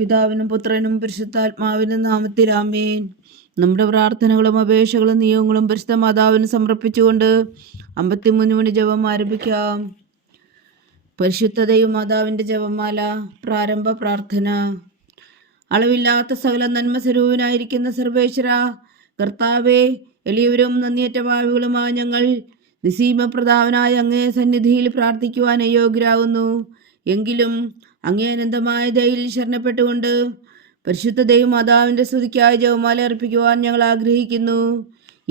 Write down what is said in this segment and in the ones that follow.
പിതാവിനും പുത്രനും പരിശുദ്ധാത്മാവിനും നാമത്തിൽ ആമേൻ. നമ്മുടെ പ്രാർത്ഥനകളും അപേക്ഷകളും നിയോഗങ്ങളും പരിശുദ്ധ മാതാവിന് സമർപ്പിച്ചുകൊണ്ട് 53 മണി ജപം ആരംഭിക്കാം. പരിശുദ്ധ ദൈവമാതാവിൻ്റെ ജപമാല. പ്രാരംഭ പ്രാർത്ഥന. അളവില്ലാത്ത സകല നന്മ സ്വരൂപനായിരിക്കുന്ന സർവേശ്വര കർത്താവേ, എളിയവരും നന്ദിയേറ്റ ഭാവികളുമായ ഞങ്ങൾ നിസീമപ്രധാവനായ അങ്ങേ സന്നിധിയിൽ പ്രാർത്ഥിക്കുവാൻ അയോഗ്യരാകുന്നു. എങ്കിലും അങ്ങേ അനന്തമായ ദയയിൽ ശരണപ്പെട്ടുകൊണ്ട് പരിശുദ്ധ ദൈവമാതാവിൻ്റെ സ്തുതിക്കായി ജപമാല അർപ്പിക്കുവാൻ ഞങ്ങൾ ആഗ്രഹിക്കുന്നു.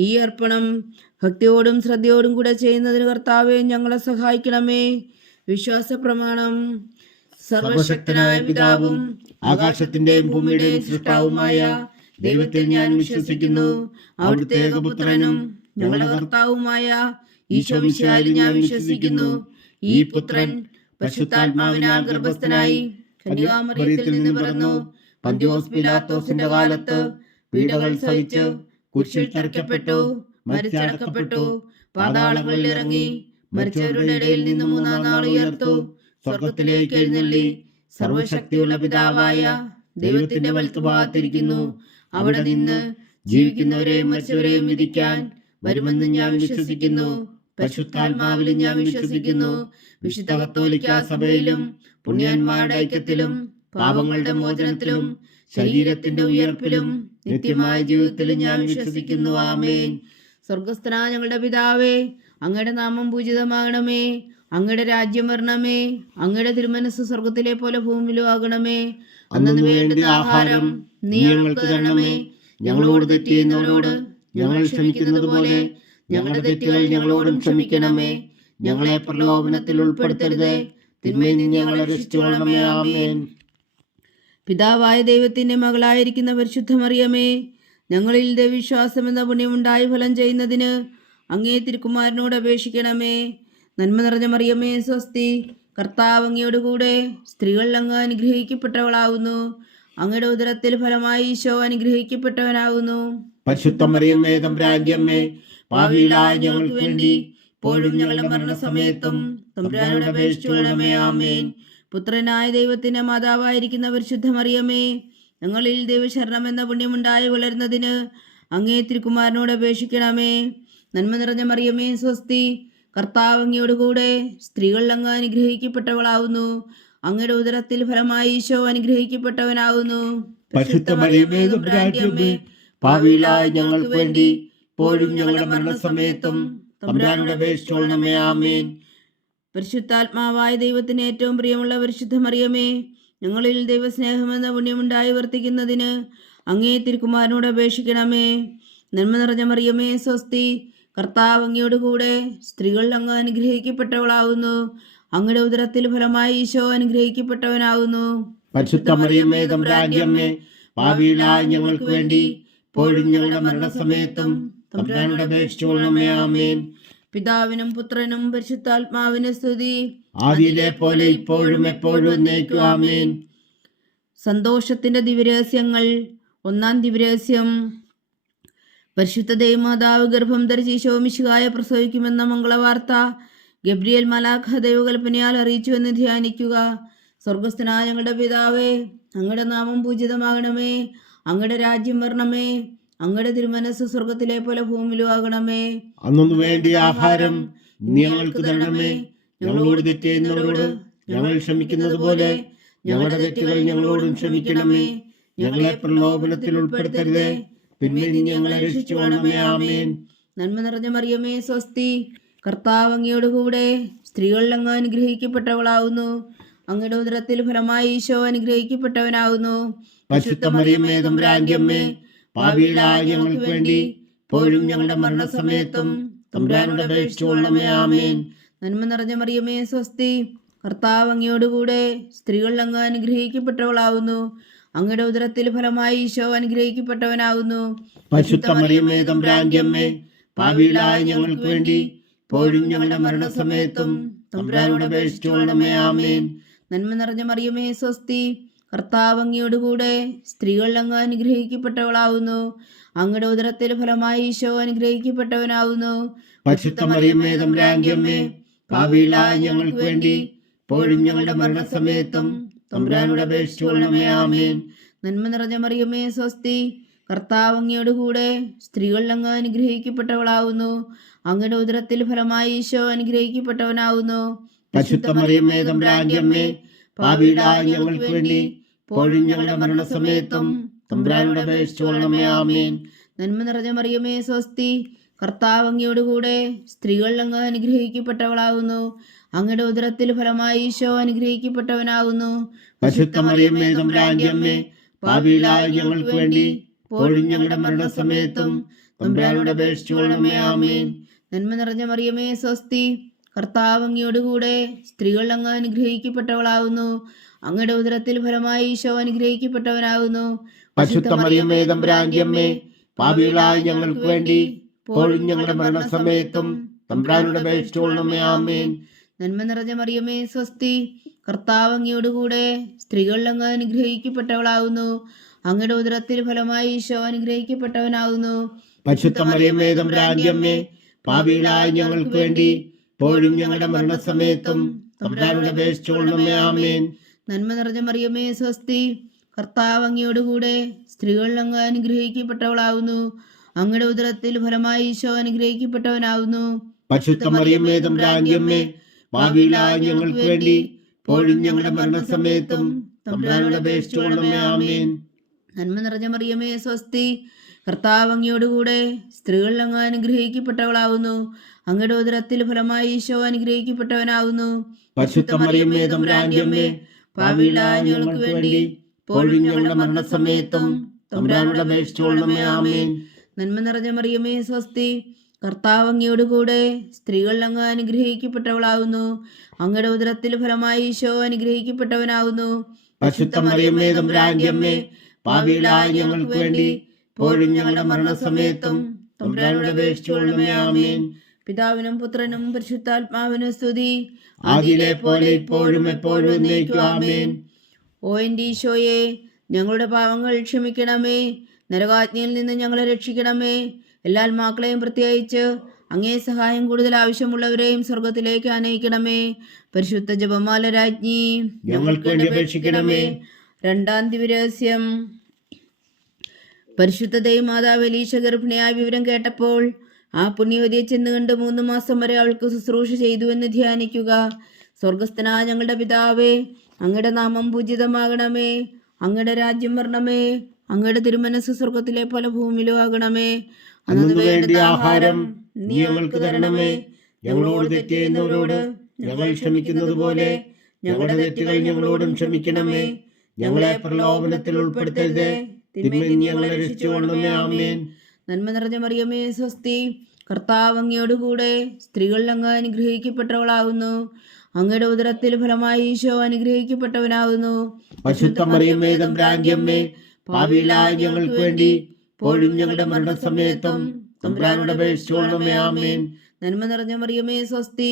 ഈ അർപ്പണം ഭക്തിയോടും ശ്രദ്ധയോടും കൂടെ ചെയ്യുന്നതിന് കർത്താവെ ഞങ്ങളെ സഹായിക്കണമേ. വിശ്വാസ പ്രമാണം. സർവശക്തനായ പിതാവും ആകാശത്തിന്റെയും ഭൂമിയുടെയും സൃഷ്ടാവുമായ ദൈവത്തിൽ ഞാൻ വിശ്വസിക്കുന്നു. അവിടുത്തെ ഏകപുത്രനും ഞങ്ങളുടെ കർത്താവുമായ ഈശോ മിശിഹായിൽ ഞാൻ വിശ്വസിക്കുന്നു. ഈ പുത്രൻ പരിശുദ്ധാത്മാവിനാൽ ഗർഭസ്ഥനായി കന്യാമറിയത്തിൽ നിന്ന് പിറന്നു. പന്തിയോസ് പിലാത്തോസിന്റെ കാലത്ത് പീഡകൾ സഹിച്ച് കുരിശിൽ തറയ്ക്കപ്പെട്ടു, മരിച്ചടക്കപ്പെട്ടു, പാതാളങ്ങളിൽ ഇറങ്ങി, മരിച്ചവരുടെ ഇടയിൽ നിന്ന് 3-ാം നാൾ ഉയർത്തു, സ്വർഗത്തിലേക്ക് എഴുന്നള്ളി, സർവശക്തിയുള്ള പിതാവായ ദൈവത്തിന്റെ വലത്തുഭാഗത്തിരിക്കുന്നു. അവിടെ നിന്ന് ജീവിക്കുന്നവരെയും മരിച്ചവരെയും വിധിക്കാൻ വരുമെന്ന് ഞാൻ വിശ്വസിക്കുന്നു. പരിശുദ്ധാത്മാവിലും ഞാൻ വിശ്വസിക്കുന്നു. വിശുദ്ധ കത്തോലിക്കാ സഭയിലും പുണ്യന്മാരുടെ ഐക്യത്തിലും പാപങ്ങളുടെ മോചനത്തിലും ശരീരത്തിന്റെ ഉയർപ്പിലും നിത്യമായ ജീവിതത്തിലും ഞാൻ വിശ്വസിക്കുന്നു. ആമേൻ. സ്വർഗസ്ഥനായ ഞങ്ങളുടെ പിതാവേ, അങ്ങയുടെ നാമം പൂജിതമാകണമേ. അങ്ങയുടെ രാജ്യം വരണമേ. അങ്ങയുടെ തിരുമനസ് സ്വർഗത്തിലെ പോലെ ഭൂമിയിലും ആകണമേ. അന്നു വേണ്ടുന്ന ആഹാരം നീ ഞങ്ങൾക്ക് തരണമേ. ഞങ്ങളോട് തെറ്റ് ചെയ്യുന്നവരോട് ഞങ്ങൾ ക്ഷമിക്കുന്നത് പോലെ ഞങ്ങളുടെ തെറ്റുകൾ ഞങ്ങളോടും ക്ഷമിക്കണമേ. ഞങ്ങളെ പ്രലോഭനത്തിൽ ഉൾപ്പെടുത്തരുതേ, തിന്മയിൽ നിന്ന് ഞങ്ങളെ രക്ഷിച്ചുകൊള്ളണമേ. ആമേൻ. പിതാവായ ദൈവത്തിന്റെ മകളായിരിക്കുന്ന പരിശുദ്ധ മറിയമേ, ഞങ്ങളിൽ ദൈവവിശ്വാസം എന്ന പുണ്യമുണ്ടായി ഫലം ചെയ്യുന്നതിന് അങ്ങേ തിരുക്കുമാരനോട് അപേക്ഷിക്കണമേ. നന്മ നിറഞ്ഞ മറിയമേ സ്വസ്തി, കർത്താവ് അങ്ങയോടുകൂടെ സ്ത്രീകൾ അങ്ങ് അനുഗ്രഹിക്കപ്പെട്ടവളാവുന്നു. അങ്ങയുടെ ഉദരത്തിൽ ഫലമായി ഈശോ അനുഗ്രഹിക്കപ്പെട്ടവനാകുന്നു. പരിശുദ്ധ മറിയമേ തമ്പുരാന്റെ അമ്മേ, പാപികളായ ഞങ്ങൾക്ക് വേണ്ടി ഇപ്പോഴും ഞങ്ങളുടെ മരണസമയത്തും തമ്പുരാനോട് അപേക്ഷിച്ചുകൊള്ളണമേ. ആമേൻ. പുത്രനായ ദൈവത്തിന്റെ മാതാവായിരിക്കുന്ന പരിശുദ്ധ മറിയമേ, ഞങ്ങളിൽ ദൈവശരണം എന്ന പുണ്യമുണ്ടായി വളരുന്നതിന് അങ്ങേ തിരുക്കുമാരനോട് അപേക്ഷിക്കണമേ. നന്മ നിറഞ്ഞ മറിയമേ സ്വസ്തി, കർത്താവ് അങ്ങയോടുകൂടെ സ്ത്രീകൾ അങ്ങ് അനുഗ്രഹിക്കപ്പെട്ടവളാവുന്നു. അങ്ങയുടെ ഉദരത്തിൽ ഫലമായി ഈശോ അനുഗ്രഹിക്കപ്പെട്ടവനാകുന്നു. പരിശുദ്ധ മറിയമേ തമ്പുരാന്റെ അമ്മേ, പാപികളായ ഞങ്ങൾക്ക് വേണ്ടി ഇപ്പോഴും ഞങ്ങളുടെ മരണസമയത്തും തമ്പുരാനോട് അപേക്ഷിച്ചുകൊള്ളണമേ. ആമേൻ. പരിശുദ്ധാത്മാവായ ദൈവത്തിന് ഏറ്റവും പ്രിയമുള്ള പരിശുദ്ധ മറിയമേ, ഞങ്ങളിൽ ദൈവസ്നേഹമെന്ന പുണ്യമുണ്ടായി വർത്തിക്കുന്നതിന് അങ്ങേ തിരുക്കുമാരനോട് അപേക്ഷിക്കണമേ. നന്മ നിറഞ്ഞ മറിയമേ സ്വസ്തി, കർത്താവ് അങ്ങയോടുകൂടെ സ്ത്രീകൾ അങ്ങ് അനുഗ്രഹിക്കപ്പെട്ടവളാവുന്നു. അങ്ങയുടെ ഉദരത്തിൽ ഫലമായി ഈശോ അനുഗ്രഹിക്കപ്പെട്ടവനാകുന്നു. പരിശുദ്ധ മറിയമേ തമ്പുരാന്റെ അമ്മേ, പാപികളായ ഞങ്ങൾക്ക് വേണ്ടി ഇപ്പോഴും ഞങ്ങളുടെ മരണസമയത്തും തമ്പുരാനോട് അപേക്ഷിച്ചുകൊള്ളണമേ. ആമേൻ. പിതാവിനും പുത്രനും പരിശുദ്ധാത്മാവിന് സ്തുതി, ആദിയിലെ പോലെ ഇപ്പോഴും എപ്പോഴും എന്നേക്കും. ആമേൻ. സന്തോഷത്തിന്റെ ദിവ്യരഹസ്യങ്ങൾ. 1-ാം ദിവ്യരഹസ്യം. പരിശുദ്ധ ദൈവമാതാവ് ഗർഭം ധരിച്ച് ഈശോ മിശിഹായെ പ്രസവിക്കുമെന്ന മംഗളവാർത്ത ഗബ്രിയേൽ മാലാഖ ദൈവകൽപ്പനയാൽ അറിയിച്ചു എന്ന് ധ്യാനിക്കുക. സ്വർഗസ്ഥനായ ഞങ്ങളുടെ പിതാവേ, അങ്ങയുടെ നാമം പൂജിതമാകണമേ. അങ്ങയുടെ രാജ്യം വരണമേ. അങ്ങയുടെ തിരുമനസ് സ്വർഗത്തിലെ പോലെ ഭൂമിയിലും ആകണമേ. അന്നു വേണ്ടിയ ആഹാരം ഞങ്ങൾക്ക് തരണമേ. ഞങ്ങളോട് തെറ്റ് ചെയ്യുന്നവരോട് ഞങ്ങൾ ക്ഷമിക്കുന്നത് പോലെ ഞങ്ങളുടെ തെറ്റുകൾ ഞങ്ങളോടും ക്ഷമിക്കണമേ. ഞങ്ങളെ പ്രലോഭനത്തിൽ ഉൾപ്പെടുത്തരുതേ, തിന്മയിൽ നിന്ന് ഞങ്ങളെ രക്ഷിച്ചുകൊള്ളണമേ. ആമേൻ. നന്മ നിറഞ്ഞ മറിയമേ സ്വസ്തി, കർത്താവ് അങ്ങയോടുകൂടെ സ്ത്രീകൾ അങ്ങ് അനുഗ്രഹിക്കപ്പെട്ടവളാവുന്നു. അങ്ങയുടെ ഉദരത്തിൽ ഫലമായി ഈശോ അനുഗ്രഹിക്കപ്പെട്ടവനാകുന്നു. പരിശുദ്ധ മറിയമേ തമ്പുരാന്റെ അമ്മേ, പാപികളായ ഞങ്ങൾക്ക് വേണ്ടി ഇപ്പോഴും ഞങ്ങളുടെ മരണസമയത്തും തമ്പുരാനോട് അപേക്ഷിച്ചുകൊള്ളണമേ. ആമേൻ. നന്മ നിറഞ്ഞ മറിയമേ സ്വസ്തി, കർത്താവ് അങ്ങയോടുകൂടെ സ്ത്രീകൾ അങ്ങ് അനുഗ്രഹിക്കപ്പെട്ടവളാവുന്നു. അങ്ങയുടെ ഉദരത്തിൽ ഫലമായി ഈശോ അനുഗ്രഹിക്കപ്പെട്ടവനാകുന്നു. പരിശുദ്ധ മറിയമേ തമ്പുരാന്റെ അമ്മേ, പാപികളായ ഞങ്ങൾക്ക് വേണ്ടി ഇപ്പോഴും ഞങ്ങളുടെ മരണസമയത്തും തമ്പുരാനോട് അപേക്ഷിച്ചുകൊള്ളണമേ. ആമേൻ. നന്മ നിറഞ്ഞ മറിയമേ സ്വസ്തി, കർത്താവ് അങ്ങയോടുകൂടെ സ്ത്രീകൾ അങ്ങ് അനുഗ്രഹിക്കപ്പെട്ടവളാവുന്നു. അങ്ങയുടെ ഉദരത്തിൽ ഫലമായി ഈശോ അനുഗ്രഹിക്കപ്പെട്ടവനാവുന്നു. പരിശുദ്ധ മറിയമേ തമ്പുരാന്റെ അമ്മേ, പാപികളായ ഞങ്ങൾക്ക് വേണ്ടി ഇപ്പോഴും ഞങ്ങളുടെ മരണസമയത്തും തമ്പുരാനോട് അപേക്ഷിച്ചുകൊള്ളണമേ. ആമേൻ. നന്മ നിറഞ്ഞ മറിയമേ സ്വസ്തി, കർത്താവ് അങ്ങയോട് കൂടെ സ്ത്രീകളിൽ അങ്ങ് അനുഗ്രഹിക്കപ്പെട്ടവളാവുന്നു. അങ്ങയുടെ ഉദരത്തിൽ ഫലമായി ഈശോ അനുഗ്രഹിക്കപ്പെട്ടവനാവുന്നു. പരിശുദ്ധ മറിയമേ തമ്പുരാന്റെ അമ്മേ, പാപികളായ ഞങ്ങൾക്ക് വേണ്ടി ഇപ്പോഴും ഞങ്ങളുടെ മരണസമയത്തും തമ്പുരാനോട് അപേക്ഷിച്ചുകൊള്ളണമേ. ആമേൻ. നന്മ നിറഞ്ഞ മറിയമേ സ്വസ്തി, കർത്താവ് അങ്ങയോട് കൂടെ സ്ത്രീകളിൽ അങ്ങ് അനുഗ്രഹിക്കപ്പെട്ടവളാവുന്നു. അങ്ങയുടെ ഉദരത്തിൽ ഫലമായി ഈശോ അനുഗ്രഹിക്കപ്പെട്ടവനാവുന്നു. പരിശുദ്ധ മറിയമേ തമ്പുരാന്റെ അമ്മേ, പാപികളായ ഞങ്ങൾക്ക് വേണ്ടി ഇപ്പോഴും ഞങ്ങളുടെ മരണസമയത്തും തമ്പുരാനോട് അപേക്ഷിച്ചുകൊള്ളണമേ. ആമേൻ. നന്മ നിറഞ്ഞ മറിയമേ സ്വസ്തി, കർത്താവ് അങ്ങയോട് കൂടെ സ്ത്രീകളിൽ അങ്ങ് അനുഗ്രഹിക്കപ്പെട്ടവളാവുന്നു. അങ്ങയുടെ ഉദരത്തിൽ ഫലമായി ഈശോ അനുഗ്രഹിക്കപ്പെട്ടവനാവുന്നു. പരിശുദ്ധ മറിയമേ തമ്പുരാന്റെ അമ്മേ, പാപികളായ ഞങ്ങൾക്ക് വേണ്ടി ഇപ്പോഴും ഞങ്ങളുടെ മരണസമയത്തും തമ്പുരാനോട് അപേക്ഷിച്ചുകൊള്ളണമേ. ആമേൻ. നന്മ നിറഞ്ഞ മറിയമേ സ്വസ്തി, കർത്താവ് അങ്ങയോട് കൂടെ സ്ത്രീകളിൽ അങ്ങ് അനുഗ്രഹിക്കപ്പെട്ടവളാവുന്നു. അങ്ങയുടെ ഉദരത്തിൽ ഫലമായി ഈശോ അനുഗ്രഹിക്കപ്പെട്ടവനാവുന്നു. പരിശുദ്ധ മറിയമേ തമ്പുരാന്റെ അമ്മേ, പാപികളായ ഞങ്ങൾക്ക് വേണ്ടി ഇപ്പോഴും ഞങ്ങളുടെ മരണസമയത്തും തമ്പുരാനോട് അപേക്ഷിച്ചുകൊള്ളണമേ. ആമേൻ. നന്മ നിറഞ്ഞ മറിയമേ സ്വസ്തി, കർത്താവ് അങ്ങയോട് കൂടെ സ്ത്രീകളിൽ അങ്ങ് അനുഗ്രഹിക്കപ്പെട്ടവളാവുന്നു. അങ്ങയുടെ ഉദരത്തിൽ ഫലമായി ഈശോ അനുഗ്രഹിക്കപ്പെട്ടവനാവുന്നു. പരിശുദ്ധ മറിയമേ തമ്പുരാന്റെ അമ്മേ, പാപികളായ ഞങ്ങൾക്ക് വേണ്ടി ഇപ്പോഴും ഞങ്ങളുടെ മരണസമയത്തും തമ്പുരാനോട് അപേക്ഷിച്ചുകൊള്ളണമേ. ആമേൻ. നന്മ നിറഞ്ഞ മറിയമേ സ്വസ്തി, കർത്താവ് അങ്ങയോട് കൂടെ സ്ത്രീകളിൽ അങ്ങ് അനുഗ്രഹിക്കപ്പെട്ടവളാവുന്നു. അങ്ങയുടെ ഉദരത്തിൽ ഫലമായി ഈശോ അനുഗ്രഹിക്കപ്പെട്ടവനാവുന്നു. പരിശുദ്ധ മറിയമേ തമ്പുരാന്റെ അമ്മേ, പാപികളായ ഞങ്ങൾക്ക് വേണ്ടി ഇപ്പോഴും ഞങ്ങളുടെ മരണസമയത്തും തമ്പുരാനോട് അപേക്ഷിച്ചുകൊള്ളണമേ. ആമേൻ. നന്മ നിറഞ്ഞ മറിയമേ സ്വസ്തി, കർത്താവ് അങ്ങയോട് കൂടെ സ്ത്രീകളിൽ അങ്ങ് അനുഗ്രഹിക്കപ്പെട്ടവളാവുന്നു. അങ്ങയുടെ ഉദരത്തിൽ ഫലമായി ഈശോ അനുഗ്രഹിക്കപ്പെട്ടവനാവുന്നു. പരിശുദ്ധ മറിയമേ തമ്പുരാന്റെ അമ്മേ, പാപികളായ ഞങ്ങൾക്ക് വേണ്ടി ഇപ്പോഴും ഞങ്ങളുടെ മരണസമയത്തും തമ്പുരാനോട് അപേക്ഷിച്ചുകൊള്ളണമേ. ആമേൻ. പിതാവിനും പുത്രനും പരിശുദ്ധാത്മാവിനും സ്തുതി, ആദിയിലെ പോലെ ഇപ്പോഴും എപ്പോഴും എന്നേക്കും. ആമേൻ. ഓ എൻ്റെ ഈശോയെ, ഞങ്ങളുടെ പാവങ്ങൾ ക്ഷമിക്കണമേ. നരകാജ്ഞയിൽ നിന്ന് ഞങ്ങളെ രക്ഷിക്കണമേ. എല്ലാ ആത്മാക്കളെയും പ്രത്യേകിച്ച് അങ്ങേ സഹായം കൂടുതൽ ആവശ്യമുള്ളവരെയും സ്വർഗത്തിലേക്ക് ആനയിക്കണമേ. പരിശുദ്ധ ജപമാല രാജ്ഞി, ഞങ്ങൾക്ക് വേണ്ടി അപേക്ഷിക്കണമേ. രണ്ടാം ദിവരഹസ്യം. പരിശുദ്ധ ദൈവമാതാവ് എലീശ ഗർഭിണിയായ വിവരം കേട്ടപ്പോൾ ആ പുണ്യവതിയെ ചെന്ന് കണ്ട് 3 മാസം വരെ അവൾക്ക് ശുശ്രൂഷ ചെയ്തു എന്ന് ധ്യാനിക്കുക. സ്വർഗസ്ഥനായ ഞങ്ങളുടെ പിതാവേ, അങ്ങയുടെ നാമം പൂജിതമാകണമേ. അങ്ങയുടെ രാജ്യം വരണമേ. അങ്ങയുടെ തിരുമനസ് സ്വർഗത്തിലെ പോലെ ഭൂമിയിലും ആകണമേ. അന്നു വേണ്ട ആഹാരം നീ ഞങ്ങൾക്ക് തരണമേ. ഞങ്ങളോട് തെറ്റ് ചെയ്യുന്നവരോട് ഞങ്ങൾ ക്ഷമിക്കുന്നത് പോലെ ഞങ്ങളുടെ തെറ്റുകൾ ഞങ്ങളോടും ക്ഷമിക്കണമേ. ഞങ്ങളെ പ്രലോഭനത്തിൽ ഉൾപ്പെടുത്തരുതേ, തിന്മയിൽ നിന്ന് ഞങ്ങളെ രക്ഷിച്ചുകൊള്ളണമേ. ആമേൻ. നന്മ നിറഞ്ഞ മറിയമേ സ്വസ്തി, കർത്താവ് അങ്ങയോട് കൂടെ സ്ത്രീകളിൽ അങ്ങ് അനുഗ്രഹിക്കപ്പെട്ടവളാവുന്നു. അങ്ങയുടെ ഉദരത്തിൽ ഫലമായി ഈശോ അനുഗ്രഹിക്കപ്പെട്ടവനാവുന്നു. പരിശുദ്ധ മറിയമേ തമ്പുരാന്റെ അമ്മേ, പാപികളായ ഞങ്ങൾക്ക് വേണ്ടി ഇപ്പോഴും ഞങ്ങളുടെ മരണസമയത്തും തമ്പുരാനോട് അപേക്ഷിച്ചുകൊള്ളണമേ. ആമേൻ. നന്മ നിറഞ്ഞ മറിയമേ സ്വസ്തി,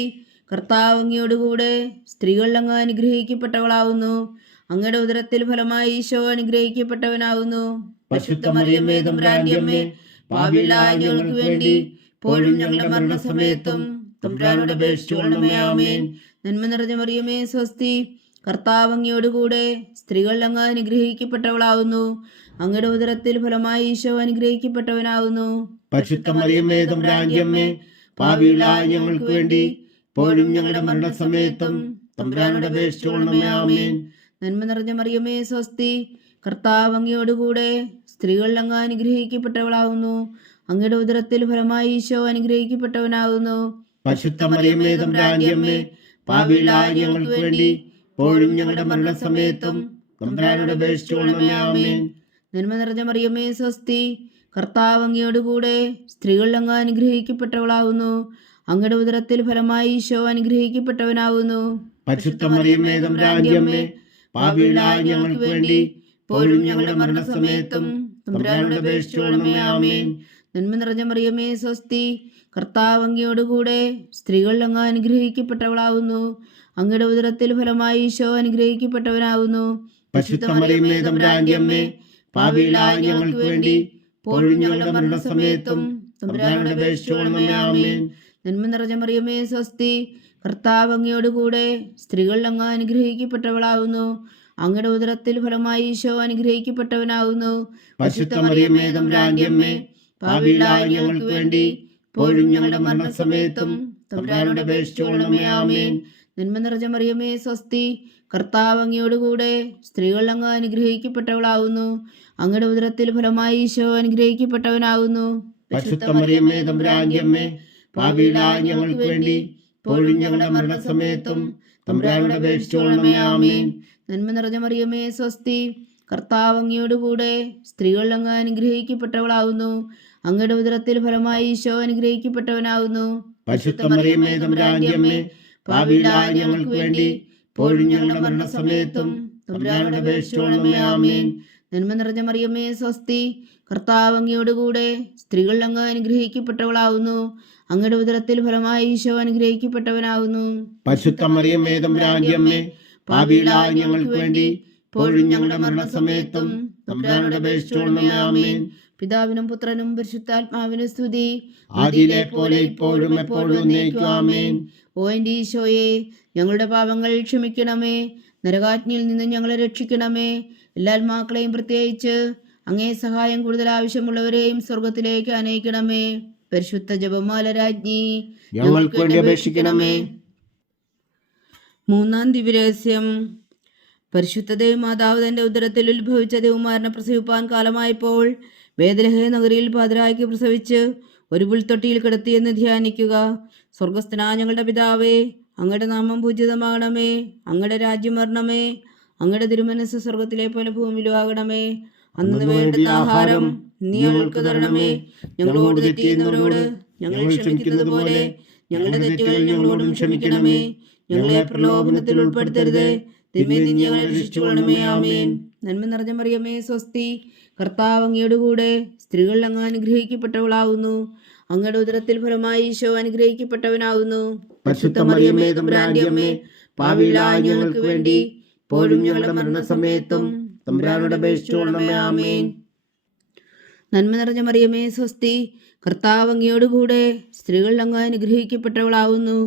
കർത്താവ് അങ്ങയോട് കൂടെ സ്ത്രീകളിൽ അങ്ങ് അനുഗ്രഹിക്കപ്പെട്ടവളാവുന്നു. അങ്ങയുടെ ഉദരത്തിൽ ഫലമായി ഈശോ അനുഗ്രഹിക്കപ്പെട്ടവനാവുന്നു. പരിശുദ്ധ മറിയമേ തമ്പുരാന്റെ അമ്മേ, പാപികളായ ഞങ്ങൾക്ക് വേണ്ടി ഇപ്പോഴും ഞങ്ങളുടെ മരണസമയത്തും തമ്പുരാനോട് അപേക്ഷിച്ചുകൊള്ളണമേ. ആമേൻ. നന്മ നിറഞ്ഞ മറിയമേ സ്വസ്തി, കർത്താവ് അങ്ങയോട് കൂടെ സ്ത്രീകളിൽ അങ്ങ് അനുഗ്രഹിക്കപ്പെട്ടവളാവുന്നു. അങ്ങയുടെ ഉദരത്തിൽ ഫലമായി ഈശോ അനുഗ്രഹിക്കപ്പെട്ടവനാവുന്നു. പരിശുദ്ധ മറിയമേ തമ്പുരാന്റെ അമ്മേ, പാപികളായ ഞങ്ങൾക്ക് വേണ്ടി ഇപ്പോഴും ഞങ്ങളുടെ മരണസമയത്തും തമ്പുരാനോട് അപേക്ഷിച്ചുകൊള്ളണമേ. ആമേൻ. നന്മ നിറഞ്ഞ മറിയമേ സ്വസ്തി, കർത്താവ് അങ്ങയോട് കൂടെ സ്ത്രീകളിൽ അങ്ങ് അനുഗ്രഹിക്കപ്പെട്ടവളാവുന്നു. അങ്ങയുടെ ഉദരത്തിൽ ഫലമായി ഈശോ അനുഗ്രഹിക്കപ്പെട്ടവനാവുന്നു. പരിശുദ്ധ മറിയമേ തമ്പുരാന്റെ അമ്മേ, പാപികളായ ഞങ്ങൾക്ക് വേണ്ടി ഇപ്പോഴും ഞങ്ങളുടെ മരണസമയത്തും തമ്പുരാനോട് അപേക്ഷിച്ചുകൊള്ളണമേ. ആമേൻ. നന്മ നിറഞ്ഞ മറിയമേ സ്വസ്തി, കർത്താവ് അങ്ങയോട് കൂടെ സ്ത്രീകളിൽ അങ്ങ് അനുഗ്രഹിക്കപ്പെട്ടവളാവുന്നു. അങ്ങയുടെ ഉദരത്തിൽ ഫലമായി ഈശോ അനുഗ്രഹിക്കപ്പെട്ടവനാവുന്നു. പരിശുദ്ധ മറിയമേ തമ്പുരാന്റെ അമ്മേ, പാപികളായ ഞങ്ങൾക്ക് വേണ്ടി ഇപ്പോഴും ഞങ്ങളുടെ മരണസമയത്തും തമ്പുരാനോട് അപേക്ഷിച്ചുകൊള്ളണമേ. ആമേൻ. നന്മ നിറഞ്ഞ മറിയമേ സ്വസ്തി, കർത്താവ് അങ്ങയോട് കൂടെ സ്ത്രീകളിൽ അങ്ങ് അനുഗ്രഹിക്കപ്പെട്ടവളാവുന്നു. അങ്ങയുടെ ഉദരത്തിൽ ഫലമായി ഈശോ അനുഗ്രഹിക്കപ്പെട്ടവനാവുന്നു. പരിശുദ്ധ മറിയമേ തമ്പുരാന്റെ അമ്മേ, പാപികളായ ഞങ്ങൾക്ക് വേണ്ടി ഇപ്പോഴും ഞങ്ങളുടെ മരണസമയത്തും തമ്പുരാനോട് അപേക്ഷിച്ചുകൊള്ളണമേ. ആമേൻ. നന്മ നിറഞ്ഞ മറിയമേ സ്വസ്തി, കർത്താവ് അങ്ങയോട് കൂടെ സ്ത്രീകളിൽ അങ്ങ് അനുഗ്രഹിക്കപ്പെട്ടവളാവുന്നു. അങ്ങയുടെ ഉദരത്തിൽ ഫലമായി ഈശോ അനുഗ്രഹിക്കപ്പെട്ടവനാകുന്നു. പരിശുദ്ധ മറിയമേ തമ്പുരാന്റെ അമ്മേ, പാപികളായ ഞങ്ങൾക്ക് വേണ്ടി ഇപ്പോഴും ഞങ്ങളുടെ മരണസമയത്തും തമ്പുരാനോട് അപേക്ഷിച്ചുകൊള്ളണമേ. ആമേൻ. നന്മ നിറഞ്ഞ മറിയമേ സ്വസ്തി, കർത്താവ് അങ്ങയോടുകൂടെ സ്ത്രീകൾ അങ്ങ് അനുഗ്രഹിക്കപ്പെട്ടവളാകുന്നു. അങ്ങയുടെ ഉദരത്തിൽ ഫലമായി ഈശോ അനുഗ്രഹിക്കപ്പെട്ടവനാകുന്നു. പരിശുദ്ധ മറിയമേ തമ്പുരാന്റെ അമ്മേ, പാപികളായ ഞങ്ങൾക്ക് വേണ്ടി ഇപ്പോഴും ഞങ്ങളുടെ മരണസമയത്തും തമ്പുരാനോട് അപേക്ഷിച്ചുകൊള്ളണമേ. ആമേൻ. നന്മ നിറഞ്ഞ മറിയമേ സ്വസ്തി, കർത്താവ് അങ്ങയോടുകൂടെ സ്ത്രീകൾ അങ്ങ് അനുഗ്രഹിക്കപ്പെട്ടവളാകുന്നു. അങ്ങയുടെ ഉദരത്തിൽ ഫലമായി ഈശോ അനുഗ്രഹിക്കപ്പെട്ടവനാകുന്നു. പരിശുദ്ധ മറിയമേ തമ്പുരാന്റെ അമ്മേ, പാപികളായ ഞങ്ങൾക്ക് വേണ്ടി ഇപ്പോഴും ഞങ്ങളുടെ മരണസമയത്തും തമ്പുരാനോട് അപേക്ഷിച്ചുകൊള്ളണമേ. ആമേൻ. നന്മ നിറഞ്ഞ മറിയമേ സ്വസ്തി, കർത്താവ് അങ്ങയോടുകൂടെ സ്ത്രീകൾ അങ്ങ് അനുഗ്രഹിക്കപ്പെട്ടവളാകുന്നു. അങ്ങയുടെ ഉദരത്തിൽ ഫലമായി ഈശോ അനുഗ്രഹിക്കപ്പെട്ടവനാകുന്നു. പരിശുദ്ധ മറിയമേ തമ്പുരാന്റെ അമ്മേ, പാപികളായ ഞങ്ങൾക്ക് വേണ്ടി ഇപ്പോഴും ഞങ്ങളുടെ മരണസമയത്തും തമ്പുരാനോട് അപേക്ഷിച്ചുകൊള്ളണമേ. ആമേൻ. പിതാവിനും പുത്രനും പരിശുദ്ധാത്മാവിനും സ്തുതി, ആദിയിലെ പോലെ ഇപ്പോഴും എപ്പോഴും എന്നേക്കും. ആമേൻ. ഓ എൻ്റെ ഈശോയെ, ഞങ്ങളുടെ പാപങ്ങൾ ക്ഷമിക്കണമേ. നരകാജ്ഞയിൽ നിന്ന് ഞങ്ങളെ രക്ഷിക്കണമേ. എല്ലാ ആത്മാക്കളെയും പ്രത്യേകിച്ച് അങ്ങേ സഹായം കൂടുതൽ ആവശ്യമുള്ളവരെയും സ്വർഗത്തിലേക്ക് അനയിക്കണമേ. പരിശുദ്ധ ജപമാല രാജ്ഞി, ഞങ്ങൾക്ക് വേണ്ടി അപേക്ഷിക്കണമേ. മൂന്നാം ദിവ്യരഹസ്യം. പരിശുദ്ധ ദേവമാതാവ് തന്റെ ഉദരത്തിൽ ഉത്ഭവിച്ച ദേവകുമാരനെ പ്രസവിപ്പാൻ കാലമായപ്പോൾ ബേത്ലഹേം നഗരിയിൽ പാതിരായ്ക്ക് പ്രസവിച്ച് ഒരു പുൽത്തൊട്ടിയിൽ കിടത്തിയെന്ന് ധ്യാനിക്കുക. സ്വർഗസ്ഥനായ ഞങ്ങളുടെ പിതാവേ, അങ്ങയുടെ നാമം പൂജിതമാകണമേ. അങ്ങയുടെ രാജ്യം വരണമേ. അങ്ങയുടെ തിരുമനസ്സ് സ്വർഗത്തിലെ പോലെ ഭൂമിയിലും ആകണമേ. അന്ന് വേണ്ടുന്ന ആഹാരം നീ ഞങ്ങൾക്ക് തരണമേ. ഞങ്ങളോട് തെറ്റ് ചെയ്യുന്നവരോട് ഞങ്ങൾ ക്ഷമിക്കുന്നത് പോലെ ഞങ്ങളുടെ തെറ്റുകൾ ഞങ്ങളോടും ക്ഷമിക്കണമേ. ഞങ്ങളെ പ്രലോഭനത്തിൽ ഉൾപ്പെടുത്തരുത്, തിന്മയിൽ നിന്ന് ഞങ്ങളെ രക്ഷിച്ചുകൊള്ളണമേ. ആമേൻ. നന്മ നിറഞ്ഞ മറിയമേ സ്വസ്തി, കർത്താവ് അങ്ങയോടുകൂടെ സ്ത്രീകൾ അങ്ങ് അനുഗ്രഹിക്കപ്പെട്ടവളാകുന്നു. അങ്ങയുടെ ഉദരത്തിൽ ഫലമായി ഈശോ അനുഗ്രഹിക്കപ്പെട്ടവനാകുന്നു. പരിശുദ്ധ മറിയമേ തമ്പുരാന്റെ അമ്മേ, പാപികളായ ഞങ്ങൾക്ക് വേണ്ടി ഇപ്പോഴും ഞങ്ങളുടെ മരണസമയത്തും തമ്പുരാനോട് അപേക്ഷിച്ചുകൊള്ളണമേ. ആമേൻ. നന്മ നിറഞ്ഞ മറിയമേ സ്വസ്തി, കർത്താവ് അങ്ങയോടുകൂടെ സ്ത്രീകൾ അങ്ങ് അനുഗ്രഹിക്കപ്പെട്ടവളാകുന്നു.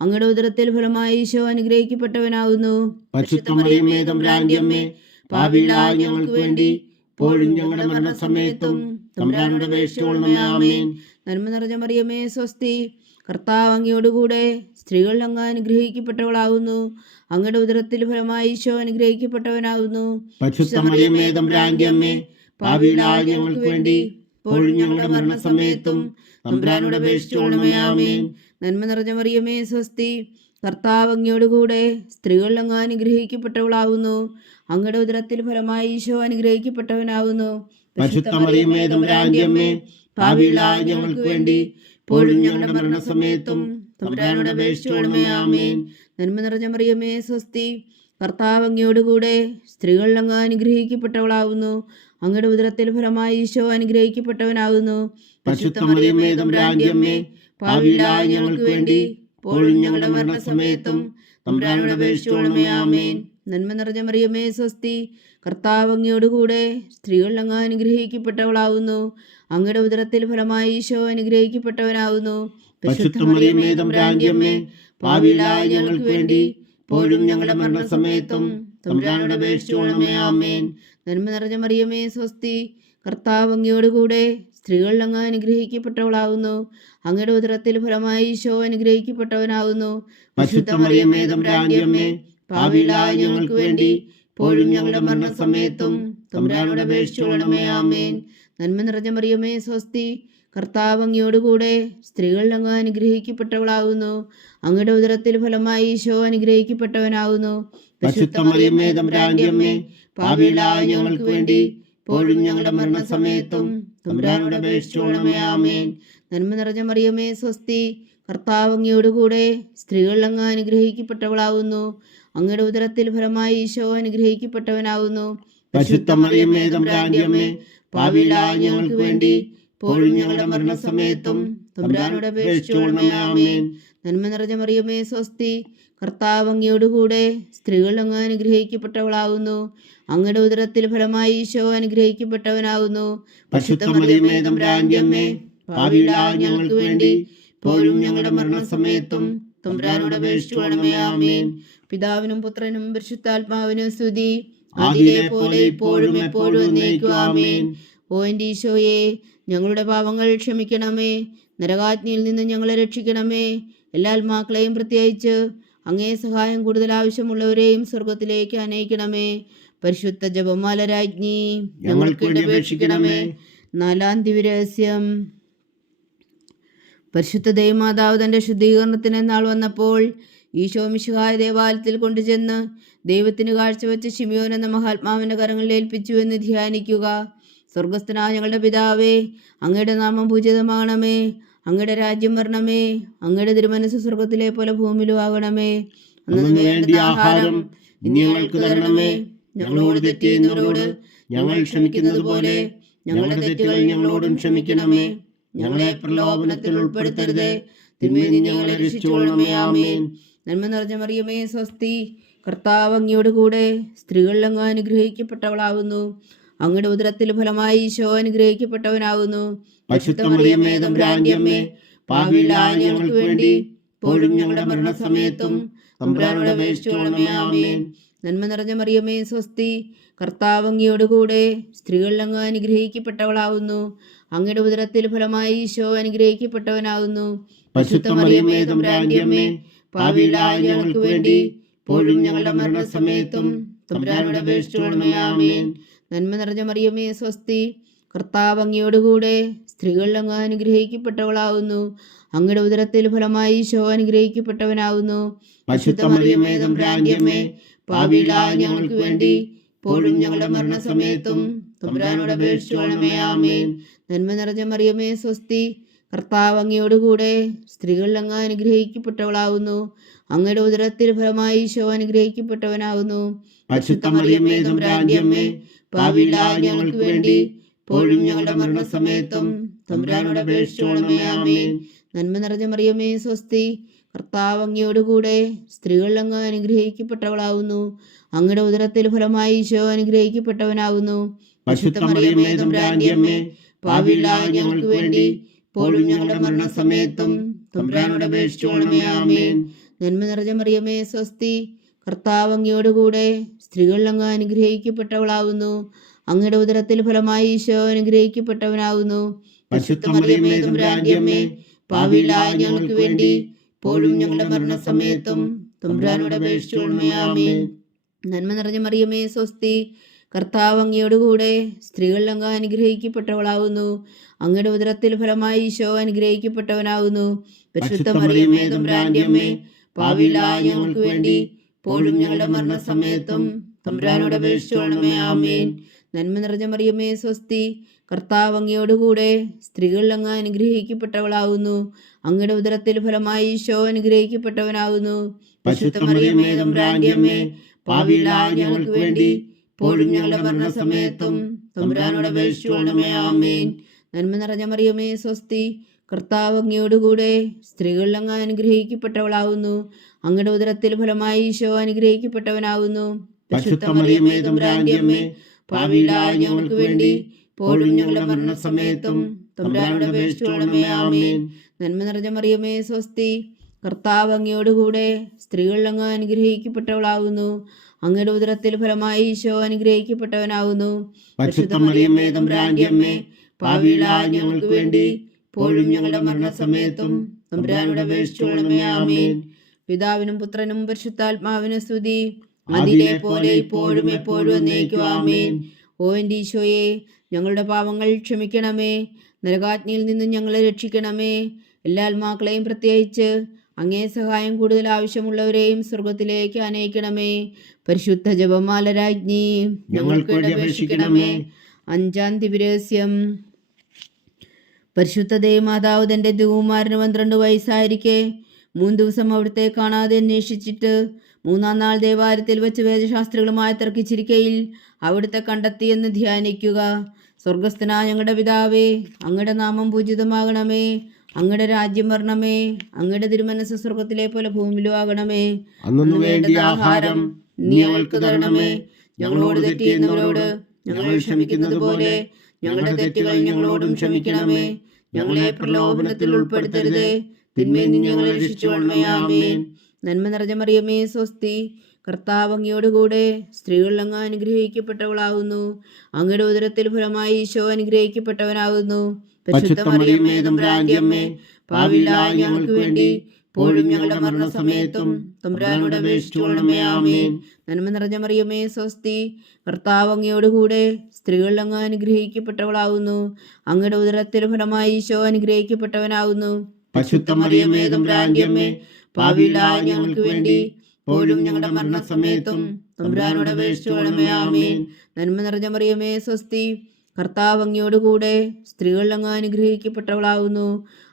അങ്ങയുടെ ഉദരത്തിൽ ഫലമായി ഈശോ അനുഗ്രഹിക്കപ്പെട്ടവനാകുന്നു. പരിശുദ്ധ മറിയമേ തമ്പുരാന്റെ അമ്മേ, പാപികളായ ഞങ്ങൾക്ക് വേണ്ടി ഇപ്പോഴും ഞങ്ങളുടെ മരണസമയത്തും തമ്പുരാനോട് അപേക്ഷിച്ചുകൊള്ളണമേ. ആമേൻ. നന്മ നിറഞ്ഞ മറിയമേ സ്വസ്തി, കർത്താവ് അങ്ങയോടുകൂടെ സ്ത്രീകൾ അങ്ങ് അനുഗ്രഹിക്കപ്പെട്ടവളാകുന്നു. അങ്ങയുടെ ഉദരത്തിൽ ഫലമായി ഈശോ അനുഗ്രഹിക്കപ്പെട്ടവനാകുന്നു. പരിശുദ്ധ മറിയമേ തമ്പുരാന്റെ അമ്മേ, പാപികളായ ഞങ്ങൾക്ക് വേണ്ടി ഇപ്പോഴും ഞങ്ങളുടെ മരണസമയത്തും തമ്പുരാനോട് അപേക്ഷിച്ചുകൊള്ളണമേ. ആമേൻ. നന്മ നിറഞ്ഞ മറിയമേ സ്വസ്തി, കർത്താവ് അങ്ങയോടുകൂടെ സ്ത്രീകൾ അങ്ങ് അനുഗ്രഹിക്കപ്പെട്ടവളാകുന്നു. അങ്ങയുടെ ഉദരത്തിൽ ഫലമായി ഈശോ അനുഗ്രഹിക്കപ്പെട്ടവനാകുന്നു. പരിശുദ്ധ മറിയമേ തമ്പുരാന്റെ അമ്മേ, പാപികളായ ഞങ്ങൾക്ക് വേണ്ടി ഇപ്പോഴും ഞങ്ങളുടെ മരണസമയത്തും തമ്പുരാനോട് അപേക്ഷിച്ചുകൊള്ളണമേ. ആമേൻ. നന്മ നിറഞ്ഞ മറിയമേ സ്വസ്തി, കർത്താവ് അങ്ങയോടുകൂടെ സ്ത്രീകൾ അങ്ങ് അനുഗ്രഹിക്കപ്പെട്ടവളാകുന്നു. അങ്ങയുടെ ഉദരത്തിൽ ഫലമായി ഈശോ അനുഗ്രഹിക്കപ്പെട്ടവനാകുന്നു. പരിശുദ്ധ മറിയമേ തമ്പുരാന്റെ അമ്മേ, പാപികളായ ഞങ്ങൾക്ക് വേണ്ടി ഇപ്പോഴും ഞങ്ങളുടെ മരണസമയത്തും തമ്പുരാനോട് അപേക്ഷിച്ചുകൊള്ളണമേ. ആമേൻ. നന്മ നിറഞ്ഞ മറിയമേ സ്വസ്തി, കർത്താവ് അങ്ങയോടുകൂടെ സ്ത്രീകൾ അങ്ങ് അനുഗ്രഹിക്കപ്പെട്ടവളാകുന്നു. അങ്ങയുടെ ഉദരത്തിൽ ഫലമായി ഈശോ അനുഗ്രഹിക്കപ്പെട്ടവനാകുന്നു. പരിശുദ്ധ മറിയമേ തമ്പുരാന്റെ അമ്മേ, പാപികളായ ഞങ്ങൾക്ക് വേണ്ടി ഇപ്പോഴും ഞങ്ങളുടെ മരണസമയത്തും തമ്പുരാനോട് അപേക്ഷിച്ചുകൊള്ളണമേ. ആമേൻ. നന്മ നിറഞ്ഞ മറിയമേ സ്വസ്തി, കർത്താവ് അങ്ങയോടുകൂടെ സ്ത്രീകൾ അങ്ങ് അനുഗ്രഹിക്കപ്പെട്ടവളാകുന്നു. അങ്ങയുടെ ഉദരത്തിൽ ഫലമായി ഈശോ അനുഗ്രഹിക്കപ്പെട്ടവനാകുന്നു. പരിശുദ്ധ മറിയമേ തമ്പുരാന്റെ അമ്മേ, പാപികളായ ഞങ്ങൾക്ക് വേണ്ടി ഇപ്പോഴും ഞങ്ങളുടെ മരണസമയത്തും തമ്പുരാനോട് അപേക്ഷിച്ചുകൊള്ളണമേ. ആമേൻ. നന്മ നിറഞ്ഞ മറിയമേ സ്വസ്തി, കർത്താവ് അങ്ങയോടുകൂടെ സ്ത്രീകൾ അങ്ങ് അനുഗ്രഹിക്കപ്പെട്ടവളാകുന്നു. അങ്ങയുടെ ഉദരത്തിൽ ഫലമായി ഈശോ അനുഗ്രഹിക്കപ്പെട്ടവനാകുന്നു. പരിശുദ്ധ മറിയമേ തമ്പുരാന്റെ അമ്മേ, പാപികളായ ഞങ്ങൾക്ക് വേണ്ടി ഇപ്പോഴും ഞങ്ങളുടെ മരണസമയത്തും തമ്പുരാനോട് അപേക്ഷിച്ചുകൊള്ളണമേ. ആമേൻ. നന്മ നിറഞ്ഞ മറിയമേ സ്വസ്തി, കർത്താവ് അങ്ങയോടുകൂടെ സ്ത്രീകൾ അങ്ങ് അനുഗ്രഹിക്കപ്പെട്ടവളാകുന്നു. അങ്ങയുടെ ഉദരത്തിൽ ഫലമായി ഈശോ അനുഗ്രഹിക്കപ്പെട്ടവനാകുന്നു. പരിശുദ്ധ മറിയമേ തമ്പുരാന്റെ അമ്മേ, പാപികളായ ഞങ്ങൾക്ക് വേണ്ടി ഇപ്പോഴും ഞങ്ങളുടെ മരണസമയത്തും തമ്പുരാനോട് അപേക്ഷിച്ചുകൊള്ളണമേ. ആമേൻ. നന്മ നിറഞ്ഞ മറിയമേ സ്വസ്തി, കർത്താവ് അങ്ങയോടുകൂടെ സ്ത്രീകൾ അങ്ങ് അനുഗ്രഹിക്കപ്പെട്ടവളാകുന്നു. അങ്ങയുടെ ഉദരത്തിൽ ഫലമായി ഈശോ അനുഗ്രഹിക്കപ്പെട്ടവനാകുന്നു. പരിശുദ്ധ മറിയമേ തമ്പുരാന്റെ അമ്മേ, പാപികളായ ഞങ്ങൾക്ക് വേണ്ടി ഇപ്പോഴും ഞങ്ങളുടെ മരണസമയത്തും തമ്പുരാനോട് അപേക്ഷിച്ചുകൊള്ളണമേ. ആമേൻ. പിതാവിനും പുത്രനും പരിശുദ്ധാത്മാവിനും സ്തുതി, അതിലെ പോലെ ഇപ്പോഴും എപ്പോഴും എന്നേക്കും ആമേൻ. ഓ എൻ്റെ ഈശോയെ, ഞങ്ങളുടെ പാപങ്ങൾ ക്ഷമിക്കണമേ, നരകാഗ്നിയിൽ നിന്ന് ഞങ്ങളെ രക്ഷിക്കണമേ. എല്ലാ ആത്മാക്കളെയും പ്രത്യേകിച്ച് അങ്ങേ സഹായം കൂടുതൽ ആവശ്യമുള്ളവരെയും സ്വർഗത്തിലേക്ക് അനയിക്കണമേ. പരിശുദ്ധ ജപമാല രാജ്ഞി, ഞങ്ങൾക്ക് വേണ്ടി അപേക്ഷിക്കണമേ. നാലാം ദിവ്യരഹസ്യം. പരിശുദ്ധ ദൈവമാതാവ് തൻ്റെ ശുദ്ധീകരണത്തിന് നാൾ വന്നപ്പോൾ ഈശോ മിശിഹായ ദേവാലയത്തിൽ കൊണ്ടുചെന്ന് ദൈവത്തിന് കാഴ്ചവെച്ച് ശിമിയോൻ എന്ന മഹാത്മാവിൻ്റെ കരങ്ങളിൽ ഏൽപ്പിച്ചു എന്ന് ധ്യാനിക്കുക. സ്വർഗസ്ഥനായ ഞങ്ങളുടെ പിതാവേ, അങ്ങയുടെ നാമം പൂജിതമാകണമേ, അങ്ങയുടെ രാജ്യം വരണമേ, അങ്ങയുടെ തിരുമനസ്സ് സ്വർഗത്തിലെ പോലെ ഭൂമിയിലും ആകണമേ. അന്നു വേണ്ട ആഹാരം ഇനി ഞങ്ങൾക്ക് തരണമേ. ഞങ്ങളോട് തെറ്റ് ചെയ്യുന്നവരോട് ഞങ്ങൾ ക്ഷമിക്കുന്നത് പോലെ ഞങ്ങളുടെ തെറ്റുകൾ ഞങ്ങളോടും ക്ഷമിക്കണമേ. ഞങ്ങളെ പ്രലോഭനത്തിൽ ഉൾപ്പെടുത്തരുതേ, തിന്മയിൽ നിന്ന് ഞങ്ങളെ രക്ഷിച്ചുകൊള്ളണമേ. ആമേൻ. നന്മ നിറഞ്ഞ മറിയമേ സ്വസ്തി, കർത്താവ് അങ്ങയോട് കൂടെ സ്ത്രീകളിൽ അങ്ങ് അനുഗ്രഹിക്കപ്പെട്ടവളാവുന്നു. അങ്ങയുടെ ഉദരത്തിൽ ഫലമായി ഈശോ അനുഗ്രഹിക്കപ്പെട്ടവനാവുന്നു. പരിശുദ്ധ മറിയമേ തമ്പുരാന്റെ അമ്മേ, പാപികളായ ഞങ്ങൾക്ക് വേണ്ടി ഇപ്പോഴും ഞങ്ങളുടെ മരണസമയത്തും തമ്പുരാനോട് അപേക്ഷിച്ചുകൊള്ളണമേ. ആമേൻ. നന്മ നിറഞ്ഞ മറിയമേ സ്വസ്തി, കർത്താവ് അങ്ങയോട് കൂടെ സ്ത്രീകളിൽ അങ്ങ് അനുഗ്രഹിക്കപ്പെട്ടവളാവുന്നു. അങ്ങയുടെ ഉദരത്തിൽ ഫലമായി ഈശോ അനുഗ്രഹിക്കപ്പെട്ടവനാവുന്നു. പരിശുദ്ധ മറിയമേ തമ്പുരാന്റെ അമ്മേ, പാപികളായ ഞങ്ങൾക്ക് വേണ്ടി ഇപ്പോഴും ഞങ്ങളുടെ മരണസമയത്തും തമ്പുരാനോട് അപേക്ഷിച്ചുകൊള്ളണമേ. ആമേൻ. നന്മ നിറഞ്ഞ മറിയമേ സ്വസ്തി, കർത്താവ് അങ്ങയോട് കൂടെ സ്ത്രീകളിൽ അങ്ങ് അനുഗ്രഹിക്കപ്പെട്ടവളാവുന്നു. അങ്ങയുടെ ഉദരത്തിൽ ഫലമായി ഈശോ അനുഗ്രഹിക്കപ്പെട്ടവനാവുന്നു. പരിശുദ്ധ മറിയമേ തമ്പുരാന്റെ അമ്മേ, പാപികളായ ഞങ്ങൾക്ക് വേണ്ടി ഇപ്പോഴും ഞങ്ങളുടെ മരണസമയത്തും തമ്പുരാനോട് അപേക്ഷിച്ചുകൊള്ളണമേ. ആമേൻ. നന്മ നിറഞ്ഞ മറിയമേ സ്വസ്തി, കർത്താവ് അങ്ങയോട് കൂടെ സ്ത്രീകളിൽ അങ്ങ് അനുഗ്രഹിക്കപ്പെട്ടവളാവുന്നു. അങ്ങയുടെ ഉദരത്തിൽ ഫലമായി ഈശോ അനുഗ്രഹിക്കപ്പെട്ടവനാവുന്നു. പരിശുദ്ധ മറിയമേ തമ്പുരാന്റെ അമ്മേ, പാപികളായ ഞങ്ങൾക്ക് വേണ്ടി ഇപ്പോഴും ഞങ്ങളുടെ മരണസമയത്തും തമ്പുരാനോട് അപേക്ഷിച്ചുകൊള്ളണമേ. ആമേൻ. നന്മ നിറഞ്ഞ മറിയമേ സ്വസ്തി, കർത്താവ് അങ്ങയോട് കൂടെ സ്ത്രീകളിൽ അങ്ങ് അനുഗ്രഹിക്കപ്പെട്ടവളാവുന്നു. അങ്ങയുടെ ഉദരത്തിൽ ഫലമായി ഈശോ അനുഗ്രഹിക്കപ്പെട്ടവനാവുന്നു. പരിശുദ്ധ മറിയമേ തമ്പുരാന്റെ അമ്മേ, പാപികളായ ഞങ്ങൾക്ക് വേണ്ടി ഇപ്പോഴും ഞങ്ങളുടെ മരണസമയത്തും തമ്പുരാനോട് അപേക്ഷിച്ചുകൊള്ളണമേ. ആമേൻ. നന്മ നിറഞ്ഞ മറിയമേ സ്വസ്തി, കർത്താവ് അങ്ങയോട് കൂടെ സ്ത്രീകളിൽ അങ്ങ് അനുഗ്രഹിക്കപ്പെട്ടവളാവുന്നു. അങ്ങയുടെ ഉദരത്തിൽ ഫലമായി ഈശോ അനുഗ്രഹിക്കപ്പെട്ടവനാവുന്നു. പരിശുദ്ധ മറിയമേ തമ്പുരാന്റെ അമ്മേ, പാപികളായ ഞങ്ങൾക്ക് വേണ്ടി ഇപ്പോഴും ഞങ്ങളുടെ മരണസമയത്തും തമ്പുരാനോട് അപേക്ഷിച്ചുകൊള്ളണമേ. ആമേൻ. നന്മ നിറഞ്ഞ മറിയമേ സ്വസ്തി, കർത്താവ് അങ്ങയോട് കൂടെ സ്ത്രീകളിൽ അങ്ങ് അനുഗ്രഹിക്കപ്പെട്ടവളാവുന്നു. അങ്ങയുടെ ഉദരത്തിൽ ഫലമായി ഈശോ അനുഗ്രഹിക്കപ്പെട്ടവനാവുന്നു. പരിശുദ്ധ മറിയമേ തമ്പുരാന്റെ അമ്മേ, പാപികളായ ഞങ്ങൾക്ക് വേണ്ടി ഇപ്പോഴും ഞങ്ങളുടെ മരണസമയത്തും തമ്പുരാനോട് അപേക്ഷിച്ചുകൊള്ളണമേ. ആമേൻ. നന്മ നിറഞ്ഞ മറിയമേ സ്വസ്തി, കർത്താവ് അങ്ങയോട് കൂടെ സ്ത്രീകളിൽ അങ്ങ് അനുഗ്രഹിക്കപ്പെട്ടവളാവുന്നു. അങ്ങയുടെ ഉദരത്തിൽ ഫലമായി ഈശോ അനുഗ്രഹിക്കപ്പെട്ടവനാവുന്നു. പരിശുദ്ധ മറിയമേ തമ്പുരാന്റെ അമ്മേ, പാപികളായ ഞങ്ങൾക്ക് വേണ്ടി ഇപ്പോഴും ഞങ്ങളുടെ മരണസമയത്തും തമ്പുരാനോട് അപേക്ഷിച്ചുകൊള്ളണമേ. ആമേൻ. നന്മ നിറഞ്ഞ മറിയമേ സ്വസ്തി, കർത്താവ് അങ്ങയോട് കൂടെ സ്ത്രീകളിൽ അങ്ങ് അനുഗ്രഹിക്കപ്പെട്ടവളാവുന്നു. അങ്ങയുടെ ഉദരത്തിൽ ഫലമായി ഈശോ അനുഗ്രഹിക്കപ്പെട്ടവനാവുന്നു. പരിശുദ്ധ മറിയമേ തമ്പുരാന്റെ അമ്മേ, പാപികളായ ഞങ്ങൾക്ക് വേണ്ടി ഇപ്പോഴും ഞങ്ങളുടെ മരണസമയത്തും തമ്പുരാനോട് അപേക്ഷിച്ചുകൊള്ളണമേ. ആമേൻ. നന്മ നിറഞ്ഞ മറിയമേ സ്വസ്തി, കർത്താവ് അങ്ങയോട് കൂടെ സ്ത്രീകളിൽ അങ്ങ് അനുഗ്രഹിക്കപ്പെട്ടവളാവുന്നു. അങ്ങയുടെ ഉദരത്തിൽ ഫലമായി ഈശോ അനുഗ്രഹിക്കപ്പെട്ടവനാവുന്നു. പരിശുദ്ധ മറിയമേ തമ്പുരാന്റെ അമ്മേ, പാപികളായ ഞങ്ങൾക്ക് വേണ്ടി ഇപ്പോഴും ഞങ്ങളുടെ മരണസമയത്തും തമ്പുരാനോട് അപേക്ഷിച്ചുകൊള്ളണമേ. ആമേൻ. പിതാവിനും പുത്രനും പരിശുദ്ധാത്മാവിനും സ്തുതി, അതിലെ പോലെ ഇപ്പോഴും എപ്പോഴും എന്നേക്കും ആമേൻ. ഓ എൻ്റെ ഈശോയെ, ഞങ്ങളുടെ പാപങ്ങൾ ക്ഷമിക്കണമേ, നരകാഗ്നിയിൽ നിന്നും ഞങ്ങളെ രക്ഷിക്കണമേ. എല്ലാ ആത്മാക്കളെയും പ്രത്യേകിച്ച് അങ്ങേ സഹായം കൂടുതൽ ആവശ്യമുള്ളവരെയും സ്വർഗത്തിലേക്ക് അനയിക്കണമേ. പരിശുദ്ധ ജപമാല രാജ്ഞി, ഞങ്ങൾക്ക് വേണ്ടി അപേക്ഷിക്കണമേ. അഞ്ചാം ദിവ്യരഹസ്യം. പരിശുദ്ധ ദേവമാതാവ് തൻ്റെ ദിവകുമാരന് 12 വയസ്സായിരിക്കെ 3 ദിവസം അവിടുത്തെ കാണാതെ അന്വേഷിച്ചിട്ട് 3-ാം നാൾ ദേവാലയത്തിൽ വെച്ച് വേദശാസ്ത്രികളുമായി തർക്കിച്ചിരിക്കയിൽ അവിടുത്തെ കണ്ടെത്തിയെന്ന് ധ്യാനിക്കുക. സ്വർഗസ്ഥനായ ഞങ്ങളുടെ പിതാവേ, അങ്ങയുടെ നാമം പൂജിതമാകണമേ, അങ്ങയുടെ രാജ്യം വരണമേ, അങ്ങയുടെ തിരുമനസ്സ് സ്വർഗത്തിലെ പോലെ ഭൂമിയിലും ആകണമേ. അന്നു വേണ്ട ആഹാരം നീ ഞങ്ങൾക്ക് തരണമേ. ഞങ്ങളോട് തെറ്റ് ചെയ്യുന്നവരോട് ഞങ്ങൾ ക്ഷമിക്കുന്നത് പോലെ ഞങ്ങളുടെ തെറ്റുകൾ ഞങ്ങളോടും ക്ഷമിക്കണമേ. ഞങ്ങളെ പ്രലോഭനത്തിൽ ഉൾപ്പെടുത്തരുതേ, തിന്മയിൽ നിന്ന് ഞങ്ങളെ രക്ഷിച്ചുകൊള്ളണമേ. ആമേൻ. നന്മ നിറഞ്ഞ മറിയമേ സ്വസ്തി, കർത്താവ് അങ്ങയോടുകൂടെ സ്ത്രീകളിൽ അങ്ങ് അനുഗ്രഹിക്കപ്പെട്ടവളാവുന്നു. അങ്ങയുടെ ഉദരത്തിൽ ഫലമായി ഈശോ അനുഗ്രഹിക്കപ്പെട്ടവനാവുന്നു. പരിശുദ്ധ മറിയമേ തമ്പുരാന്റെ അമ്മേ, പാപികളായ ഞങ്ങൾക്ക് വേണ്ടി ഇപ്പോഴും ഞങ്ങളുടെ മരണസമയത്തും തമ്പുരാനോട് അപേക്ഷിച്ചുകൊള്ളണമേ. ആമേൻ. നന്മ നിറഞ്ഞ മറിയമേ സ്വസ്തി, കർത്താവ് അങ്ങയോടുകൂടെ സ്ത്രീകളിൽ അങ്ങ് അനുഗ്രഹിക്കപ്പെട്ടവളാവുന്നു. അങ്ങയുടെ ഉദരത്തിൽ ഫലമായി ഈശോ അനുഗ്രഹിക്കപ്പെട്ടവനാവുന്നു. പരിശുദ്ധ മറിയമേ തമ്പുരാന്റെ അമ്മേ, പാപികളായ ഞങ്ങൾക്ക് വേണ്ടി ഇപ്പോഴും ഞങ്ങളുടെ മരണസമയത്തും തമ്പുരാനോട് അപേക്ഷിച്ചുകൊള്ളണമേ. ആമേൻ. നന്മ നിറഞ്ഞ മറിയമേ സ്വസ്തി, കർത്താവ് അങ്ങയോടുകൂടെ സ്ത്രീകളിൽ അങ്ങ് അനുഗ്രഹിക്കപ്പെട്ടവളാവുന്നു.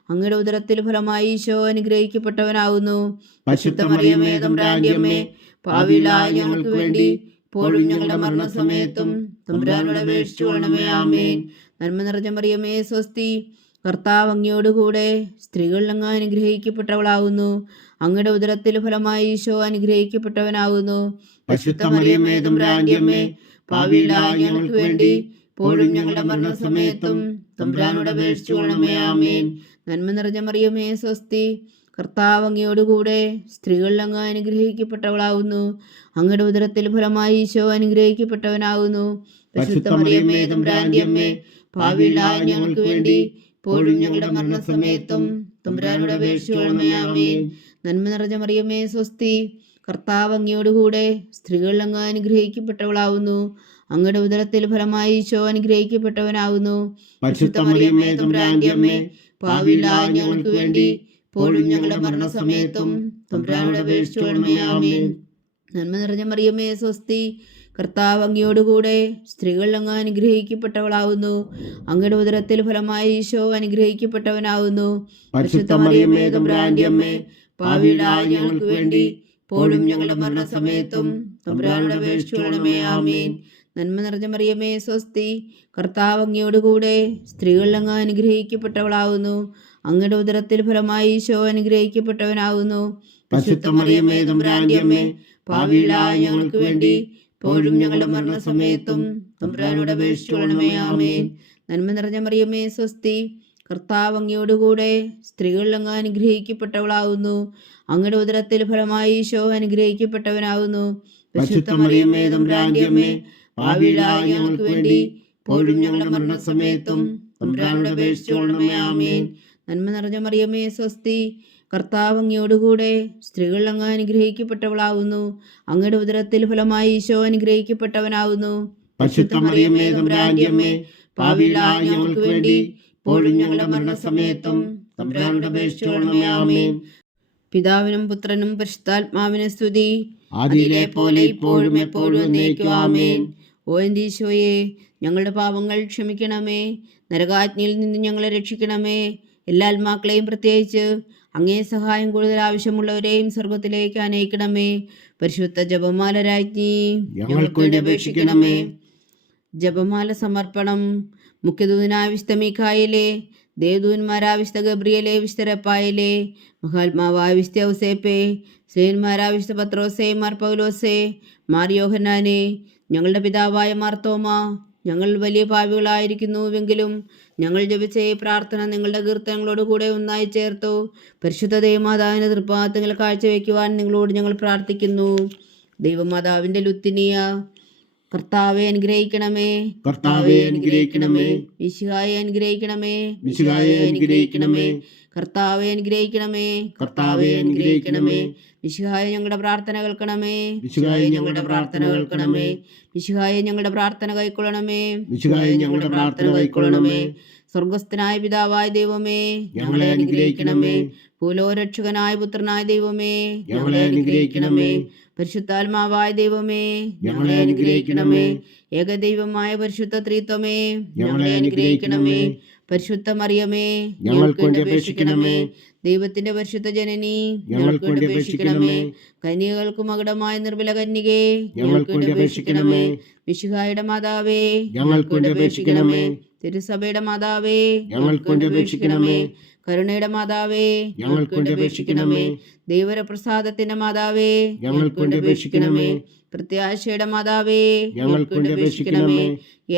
അങ്ങയുടെ ഉദരത്തിൽ ഫലമായി ഈശോ അനുഗ്രഹിക്കപ്പെട്ടവനാവുന്നു. പരിശുദ്ധ മറിയമേ തമ്പുരാന്റെ അമ്മേ, പാപികളായ ഞങ്ങൾക്ക് വേണ്ടി ഇപ്പോഴും ഞങ്ങളുടെ മരണസമയത്തും തമ്പുരാനോട് അപേക്ഷിച്ചുകൊള്ളണമേ. ആമേൻ. നന്മ നിറഞ്ഞ മറിയമേ സ്വസ്തി, കർത്താവ് അങ്ങയോടുകൂടെ സ്ത്രീകളിൽ അങ്ങ് അനുഗ്രഹിക്കപ്പെട്ടവളാവുന്നു. അങ്ങയുടെ ഉദരത്തിൽ ഫലമായി ഈശോ അനുഗ്രഹിക്കപ്പെട്ടവനാവുന്നു. പരിശുദ്ധ മറിയമേ തമ്പുരാന്റെ അമ്മേ, പാപികളായ ഞങ്ങൾക്ക് വേണ്ടി ഇപ്പോഴും ഞങ്ങളുടെ മരണസമയത്തും തമ്പുരാനോട് അപേക്ഷിച്ചുകൊള്ളണമേ. ആമേൻ. നന്മ നിറഞ്ഞ മറിയമേ സ്വസ്തി, കർത്താവ് അങ്ങയോടുകൂടെ സ്ത്രീകളിൽ അങ്ങ് അനുഗ്രഹിക്കപ്പെട്ടവളാവുന്നു. അങ്ങയുടെ ഉദരത്തിൽ ഫലമായി ഈശോ അനുഗ്രഹിക്കപ്പെട്ടവനാവുന്നു. പരിശുദ്ധ മറിയമേ തമ്പുരാന്റെ അമ്മേ, പാപികളായ ഞങ്ങൾക്ക് വേണ്ടി ഇപ്പോഴും ഞങ്ങളുടെ മരണസമയത്തും തമ്പുരാനോട് അപേക്ഷിച്ചുകൊള്ളണമേ. ആമേൻ. നന്മ നിറഞ്ഞ മറിയമേ സ്വസ്തി, കർത്താവ് അങ്ങയോടുകൂടെ സ്ത്രീകളിൽ അങ്ങ് അനുഗ്രഹിക്കപ്പെട്ടവളാവുന്നു. അങ്ങയുടെ ഉദരത്തിൽ ഫലമായി ഈശോ അനുഗ്രഹിക്കപ്പെട്ടവനാവുന്നു. പരിശുദ്ധ മറിയമേ തമ്പുരാന്റെ അമ്മേ, പാപികളായ ഞങ്ങൾക്ക് വേണ്ടി ഇപ്പോഴും ഞങ്ങളുടെ മരണസമയത്തും തമ്പുരാനോട് അപേക്ഷിച്ചുകൊള്ളണമേ. ആമേൻ. നന്മ നിറഞ്ഞ മറിയമേ സ്വസ്തി, കർത്താവ് അങ്ങയോടുകൂടെ സ്ത്രീകളിൽ അങ്ങ് അനുഗ്രഹിക്കപ്പെട്ടവളാവുന്നു. അങ്ങയുടെ ഉദരത്തിൽ ഫലമായി ഈശോ അനുഗ്രഹിക്കപ്പെട്ടവനാവുന്നു. പരിശുദ്ധ മറിയമേ തമ്പുരാന്റെ അമ്മേ, പാപികളായ ഞങ്ങൾക്ക് വേണ്ടി ഇപ്പോഴും ഞങ്ങളുടെ മരണസമയത്തും തമ്പുരാനോട് അപേക്ഷിച്ചുകൊള്ളണമേ. ആമേൻ. നന്മ നിറഞ്ഞ മറിയമേ സ്വസ്തി, കർത്താവ് അങ്ങയോടുകൂടെ സ്ത്രീകളിൽ അങ്ങ് അനുഗ്രഹിക്കപ്പെട്ടവളാവുന്നു. അങ്ങയുടെ ഉദരത്തിൽ ഫലമായി ഈശോ അനുഗ്രഹിക്കപ്പെട്ടവനാവുന്നു. പരിശുദ്ധ മറിയമേ തമ്പുരാന്റെ അമ്മേ, പാപികളായ ഞങ്ങൾക്ക് വേണ്ടി ഇപ്പോഴും ഞങ്ങളുടെ മരണസമയത്തും തമ്പുരാനോട് അപേക്ഷിച്ചുകൊള്ളണമേ. ആമേൻ. നന്മ നിറഞ്ഞ മറിയമേ സ്വസ്തി, കർത്താവ് അങ്ങയോടുകൂടെ സ്ത്രീകളിൽ അങ്ങ് അനുഗ്രഹിക്കപ്പെട്ടവളാവുന്നു. അങ്ങയുടെ ഉദരത്തിൽ ഫലമായി ഈശോ അനുഗ്രഹിക്കപ്പെട്ടവനാവുന്നു. പരിശുദ്ധ മറിയമേ തമ്പുരാന്റെ അമ്മേ, പാപികളായ ഞങ്ങൾക്ക് വേണ്ടി ഇപ്പോഴും ഞങ്ങളുടെ മരണസമയത്തും തമ്പുരാനോട് അപേക്ഷിച്ചുകൊള്ളണമേ. ആമേൻ. നന്മ നിറഞ്ഞ മറിയമേ സ്വസ്തി, കർത്താവ് അങ്ങയോടുകൂടെ സ്ത്രീകളിൽ അങ്ങ് അനുഗ്രഹിക്കപ്പെട്ടവളാവുന്നു. അങ്ങയുടെ ഉദരത്തിൽ ഫലമായി ഈശോ അനുഗ്രഹിക്കപ്പെട്ടവനാവുന്നു. പരിശുദ്ധ മറിയമേ തമ്പുരാന്റെ അമ്മേ, പാപികളായ ഞങ്ങൾക്ക് വേണ്ടി ഇപ്പോഴും ഞങ്ങളുടെ മരണസമയത്തും തമ്പുരാനോട് അപേക്ഷിച്ചുകൊള്ളണമേ. ആമേൻ. പിതാവിനും പുത്രനും പരിശുദ്ധാത്മാവിനും സ്തുതി, ആദിയിലെ പോലെ ഇപ്പോഴും എപ്പോഴും എന്നേക്കും. ആമേൻ. ഓ എൻ്റെ ഈശോയെ, ഞങ്ങളുടെ പാപങ്ങൾ ക്ഷമിക്കണമേ. നരകാജ്ഞയിൽ നിന്ന് ഞങ്ങളെ രക്ഷിക്കണമേ. എല്ലാ ആത്മാക്കളെയും, പ്രത്യേകിച്ച് അങ്ങേ സഹായം കൂടുതൽ ആവശ്യമുള്ളവരെയും സ്വർഗത്തിലേക്ക് അനയിക്കണമേ. പരിശുദ്ധ ജപമാല രാജ്ഞി, ഞങ്ങൾക്ക് വേണ്ടി അപേക്ഷിക്കണമേ. ജപമാല സമർപ്പണം. മുഖ്യദൂതനായ വിശുദ്ധ മീഖായേലേ, ദേവദൂതന്മാരായ വിശുദ്ധ ഗബ്രിയേലേ, വിശുദ്ധ റഫായേലേ, മഹാത്മാവായ വിശുദ്ധ ഔസേപ്പേ, ശ്രീന്മാരായ വിശുദ്ധ പത്രോസേ, മാർ പൗലോസേ, മാർ യോഹന്നാനേ, ഞങ്ങളുടെ പിതാവായ മാർത്തോമ, ഞങ്ങൾ വലിയ പാപികളായിരിക്കുന്നുവെങ്കിലും ഞങ്ങൾ ജപിച്ച ഈ പ്രാർത്ഥന നിങ്ങളുടെ കീർത്തനങ്ങളോട് കൂടെ ഒന്നായി ചേർത്തു പരിശുദ്ധ ദൈവമാതാവിൻ്റെ തൃപ്പാദങ്ങൾ കാഴ്ചവെക്കുവാൻ നിങ്ങളോട് ഞങ്ങൾ പ്രാർത്ഥിക്കുന്നു. ദൈവമാതാവിൻ്റെ ലുത്തിനിയ, കർത്താവെ അനുഗ്രഹിക്കണമേ. കർത്താവെ അനുഗ്രഹിക്കണമേ. മിശിഹായെ അനുഗ്രഹിക്കണമേ. മിശിഹായെ അനുഗ്രഹിക്കണമേ. കർത്താവെ അനുഗ്രഹിക്കണമേ. കർത്താവെ അനുഗ്രഹിക്കണമേ. മിശിഹായെ ഞങ്ങളുടെ പ്രാർത്ഥന കേൾക്കണമേ. മിശിഹായെ ഞങ്ങളുടെ പ്രാർത്ഥന കേൾക്കണമേ. മിശിഹായെ ഞങ്ങളുടെ പ്രാർത്ഥന കൈക്കൊള്ളണമേ. മിശിഹായെ ഞങ്ങളുടെ പ്രാർത്ഥന കൈക്കൊള്ളണമേ. സ്വർഗസ്ഥനായ പിതാവായ ദൈവമേ, ഞങ്ങളെ അനുഗ്രഹിക്കണമേ. ഭൂലോകരക്ഷകനായ പുത്രനായ ദൈവമേ, ഞങ്ങളെ അനുഗ്രഹിക്കണമേ. പരിശുദ്ധാത്മാവായ ദൈവമേ, ഞങ്ങളെ അനുഗ്രഹിക്കണമേ. ഏകദൈവമായ പരിശുദ്ധ ത്രിത്വമേ, ഞങ്ങളെ അനുഗ്രഹിക്കണമേ. പരിശുദ്ധ മറിയമേ, ഞങ്ങൾക്ക് വേണ്ടി അപേക്ഷിക്കണമേ. ദൈവത്തിന്റെ പരിശുദ്ധ ജനനി, ഞങ്ങൾക്ക് വേണ്ടി അപേക്ഷിക്കണമേ. കന്യകൾക്ക് മകുടമായ നിർമ്മല കന്യകേ, ഞങ്ങൾക്ക് വേണ്ടി അപേക്ഷിക്കണമേ. മിശിഹായുടെ മാതാവേ, ഞങ്ങൾക്ക് വേണ്ടി അപേക്ഷിക്കണമേ. തിരുസഭയുടെ മാതാവേ, ഞങ്ങൾക്ക് വേണ്ടി അപേക്ഷിക്കണമേ. കരുണയുടെ മാതാവേ, ഞങ്ങൾക്ക് വേണ്ടി അപേക്ഷിക്കണമേ. ദൈവപ്രസാദത്തിന്റെ മാതാവേ, ഞങ്ങൾക്ക് വേണ്ടി അപേക്ഷിക്കണമേ. പ്രത്യാശയുടെ മാതാവേ, ഞങ്ങൾക്ക് വേണ്ടി അപേക്ഷിക്കണമേ.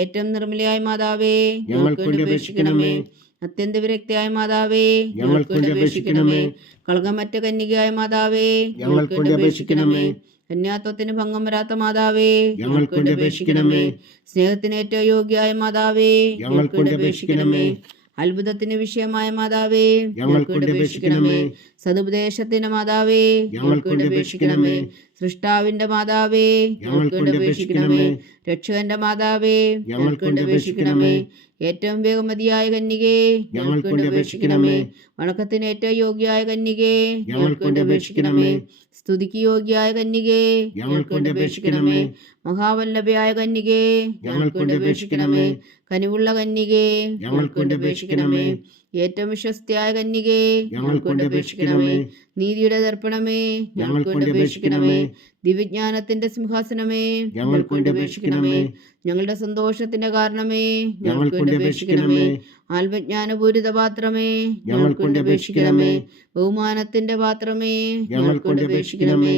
ഏറ്റവും നിർമ്മലയായ മാതാവേ, ഞങ്ങൾക്ക് വേണ്ടി അപേക്ഷിക്കണമേ. അത്യന്ത വിരക്തിയായ മാതാവേ, ഞങ്ങൾക്ക് വേണ്ടി അപേക്ഷിക്കണമേ. കളങ്കമറ്റ കന്യകയായ മാതാവേ, ഞങ്ങൾക്ക് വേണ്ടി അപേക്ഷിക്കണമേ. കന്യാത്വത്തിന് ഭംഗം വരാത്ത മാതാവേ, ഞങ്ങൾക്ക് വേണ്ടി അപേക്ഷിക്കണമേ. സ്നേഹത്തിന് ഏറ്റവും യോഗ്യയായ മാതാവേ, ഞങ്ങൾക്ക് വേണ്ടി അപേക്ഷിക്കണമേ. അത്ഭുതത്തിന് വിഷയമായ മാതാവേ, ഞങ്ങൾക്ക് വേണ്ടി അപേക്ഷിക്കണമേ. സതുപദേശത്തിന്റെ മാതാവേ, ഞങ്ങൾക്ക് വേണ്ടി അപേക്ഷിക്കണമേ. സൃഷ്ടാവിന്റെ മാതാവേ, ഞങ്ങൾക്ക് വേണ്ടി അപേക്ഷിക്കണമേ. രക്ഷകന്റെ മാതാവേ, ഞങ്ങൾക്ക് വേണ്ടി അപേക്ഷിക്കണമേ. ഏറ്റവും വേഗമതിയായ കന്യകേ, ഞങ്ങൾക്ക് വേണ്ടി അപേക്ഷിക്കണമേ. വണക്കത്തിന് ഏറ്റവും യോഗ്യയായ കന്യകേ, ഞങ്ങൾക്ക് വേണ്ടി അപേക്ഷിക്കണമേ. സ്തുതിക്ക് യോഗ്യയായ കന്യകേ, ഞങ്ങൾക്ക് വേണ്ടി അപേക്ഷിക്കണമേ. മഹാവല്ലഭയായ കന്യകേ, ഞങ്ങൾക്ക് വേണ്ടി അപേക്ഷിക്കണമേ. കനിവുള്ള കന്യകേ, ഞങ്ങൾക്ക് വേണ്ടി അപേക്ഷിക്കണമേ. ഏറ്റവും വിശ്വസ്തയായ കന്യകേ, ഞങ്ങൾക്ക് വേണ്ടി അപേക്ഷിക്കണമേ. നീതിയുടെ ദർപ്പണമേ, ഞങ്ങൾക്ക് വേണ്ടി അപേക്ഷിക്കണമേ. ദിവ്യജ്ഞാനത്തിന്റെ സിംഹാസനമേ, ഞങ്ങൾക്ക് വേണ്ടി അപേക്ഷിക്കണമേ. ഞങ്ങളുടെ സന്തോഷത്തിന്റെ കാരണമേ, ഞങ്ങൾക്ക് വേണ്ടി അപേക്ഷിക്കണമേ. ആത്മജ്ഞാനപൂരിത പാത്രമേ, ഞങ്ങൾക്ക് വേണ്ടി അപേക്ഷിക്കണമേ. ബഹുമാനത്തിന്റെ പാത്രമേ, ഞങ്ങൾക്ക് വേണ്ടി അപേക്ഷിക്കണമേ.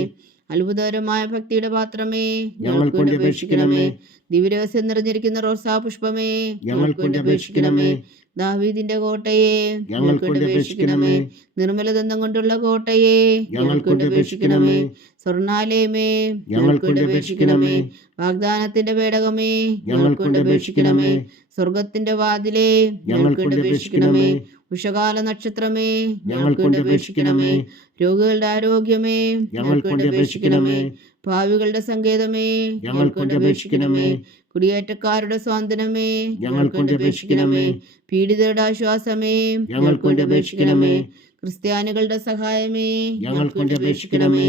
അത്ഭുതകരമായ ഭക്തിയുടെ പാത്രമേ, ഞങ്ങൾക്ക് വേണ്ടി അപേക്ഷിക്കണമേ. ദിവ്യരഹസ്യം നിറഞ്ഞിരിക്കുന്ന റോസാ പുഷ്പമേ, ഞങ്ങൾക്ക് വേണ്ടി അപേക്ഷിക്കണമേ. ദാവീദിന്റെ കോട്ടയെ, ഞങ്ങൾക്ക് വേണ്ടി അപേക്ഷിക്കണമേ. നിർമ്മല ദന്തം കൊണ്ടുള്ള കോട്ടയെ, ഞങ്ങൾക്ക് വേണ്ടി അപേക്ഷിക്കണമേ. സ്വർണാലയമേ, ഞങ്ങൾക്ക് വേണ്ടി അപേക്ഷിക്കണമേ. വാഗ്ദാനത്തിന്റെ പേടകമേ, ഞങ്ങൾക്ക് വേണ്ടി അപേക്ഷിക്കണമേ. സ്വർഗത്തിന്റെ വാതിലേ, ഞങ്ങൾക്ക് വേണ്ടി അപേക്ഷിക്കണമേ. ഉഷകാല നക്ഷത്രമേ, ഞങ്ങൾക്ക് വേണ്ടി അപേക്ഷിക്കണമേ. രോഗികളുടെ ആരോഗ്യമേ, ഞങ്ങൾക്ക് വേണ്ടി അപേക്ഷിക്കണമേ. ഭാവികളുടെ സങ്കേതമേ, ഞങ്ങൾക്ക് വേണ്ടി അപേക്ഷിക്കണമേ. കുടിയേറ്റക്കാരുടെ സ്വാതന്ത്ര്യമേ, ഞങ്ങൾക്ക് വേണ്ടി അപേക്ഷിക്കണമേ. പീഡിതരുടെ ആശ്വാസമേ, ഞങ്ങൾക്ക് വേണ്ടി അപേക്ഷിക്കണമേ. ക്രിസ്ത്യാനികളുടെ സഹായമേ, ഞങ്ങൾക്ക് വേണ്ടി അപേക്ഷിക്കണമേ.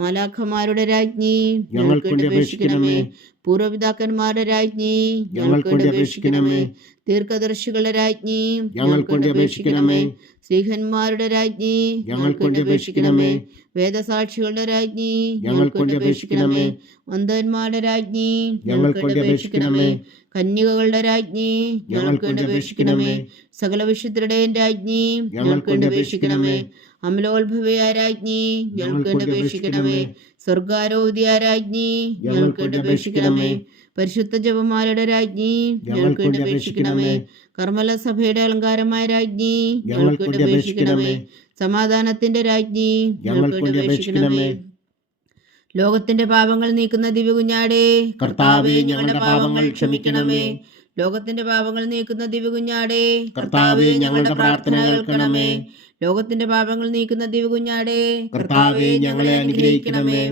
മാലാഖമാരുടെ രാജ്ഞി, ഞങ്ങൾക്ക് വേണ്ടി അപേക്ഷിക്കണമേ. പൂർവ്വപിതാക്കന്മാരുടെ രാജ്ഞി, ഞങ്ങൾക്ക് വേണ്ടി അപേക്ഷിക്കണമേ. ദീർഘദർശികളുടെ രാജ്ഞി, ഞങ്ങൾക്ക് വേണ്ടി അപേക്ഷിക്കണമേ. ശ്രീഹന്മാരുടെ രാജ്ഞി, ഞങ്ങൾക്ക് വേണ്ടി അപേക്ഷിക്കണമേ. വേദസാക്ഷികളുടെ രാജ്ഞി, ഞങ്ങൾക്ക് വേണ്ടി അപേക്ഷിക്കണമേ. വന്ധന്മാരുടെ രാജ്ഞി, ഞങ്ങൾക്ക് വേണ്ടി അപേക്ഷിക്കണമേ. കന്യകകളുടെ രാജ്ഞി, ഞങ്ങൾക്ക് വേണ്ടി അപേക്ഷിക്കണമേ. സകല വിശുദ്ധരുടെയും രാജ്ഞി, ഞങ്ങൾക്ക് വേണ്ടി അപേക്ഷിക്കണമേ. അമലോത്ഭവയായ രാജ്ഞി, ഞങ്ങൾക്ക് വേണ്ടി അപേക്ഷിക്കണമേ. സ്വർഗാരോധിയായ രാജ്ഞി, ഞങ്ങൾക്ക് വേണ്ടി അപേക്ഷിക്കണമേ. പരിശുദ്ധ ജപമാലയുടെ രാജ്ഞി, ഞങ്ങൾക്ക് വേണ്ടി അപേക്ഷിക്കണമേ. കർമ്മല സഭയുടെ അലങ്കാരമായ രാജ്ഞി, ഞങ്ങൾക്ക് വേണ്ടി അപേക്ഷിക്കണമേ. സമാധാനത്തിന്റെ രാജ്ഞി, ഞങ്ങൾക്ക് വേണ്ടി അപേക്ഷിക്കണമേ. ലോകത്തിന്റെ പാപങ്ങൾ നീക്കുന്ന ദിവ്യകുഞ്ഞാടേ, കർത്താവേ, ഞങ്ങളുടെ പാപങ്ങൾ ക്ഷമിക്കണമേ. ലോകത്തിന്റെ പാപങ്ങൾ നീക്കുന്ന ദിവ്യകുഞ്ഞാടേ, കർത്താവേ, ഞങ്ങളുടെ പ്രാർത്ഥന കേൾക്കണമേ. ലോകത്തിന്റെ പാപങ്ങൾ നീക്കുന്ന ദിവ്യകുഞ്ഞാടേ, കർത്താവേ, ഞങ്ങളെ അനുഗ്രഹിക്കണമേ.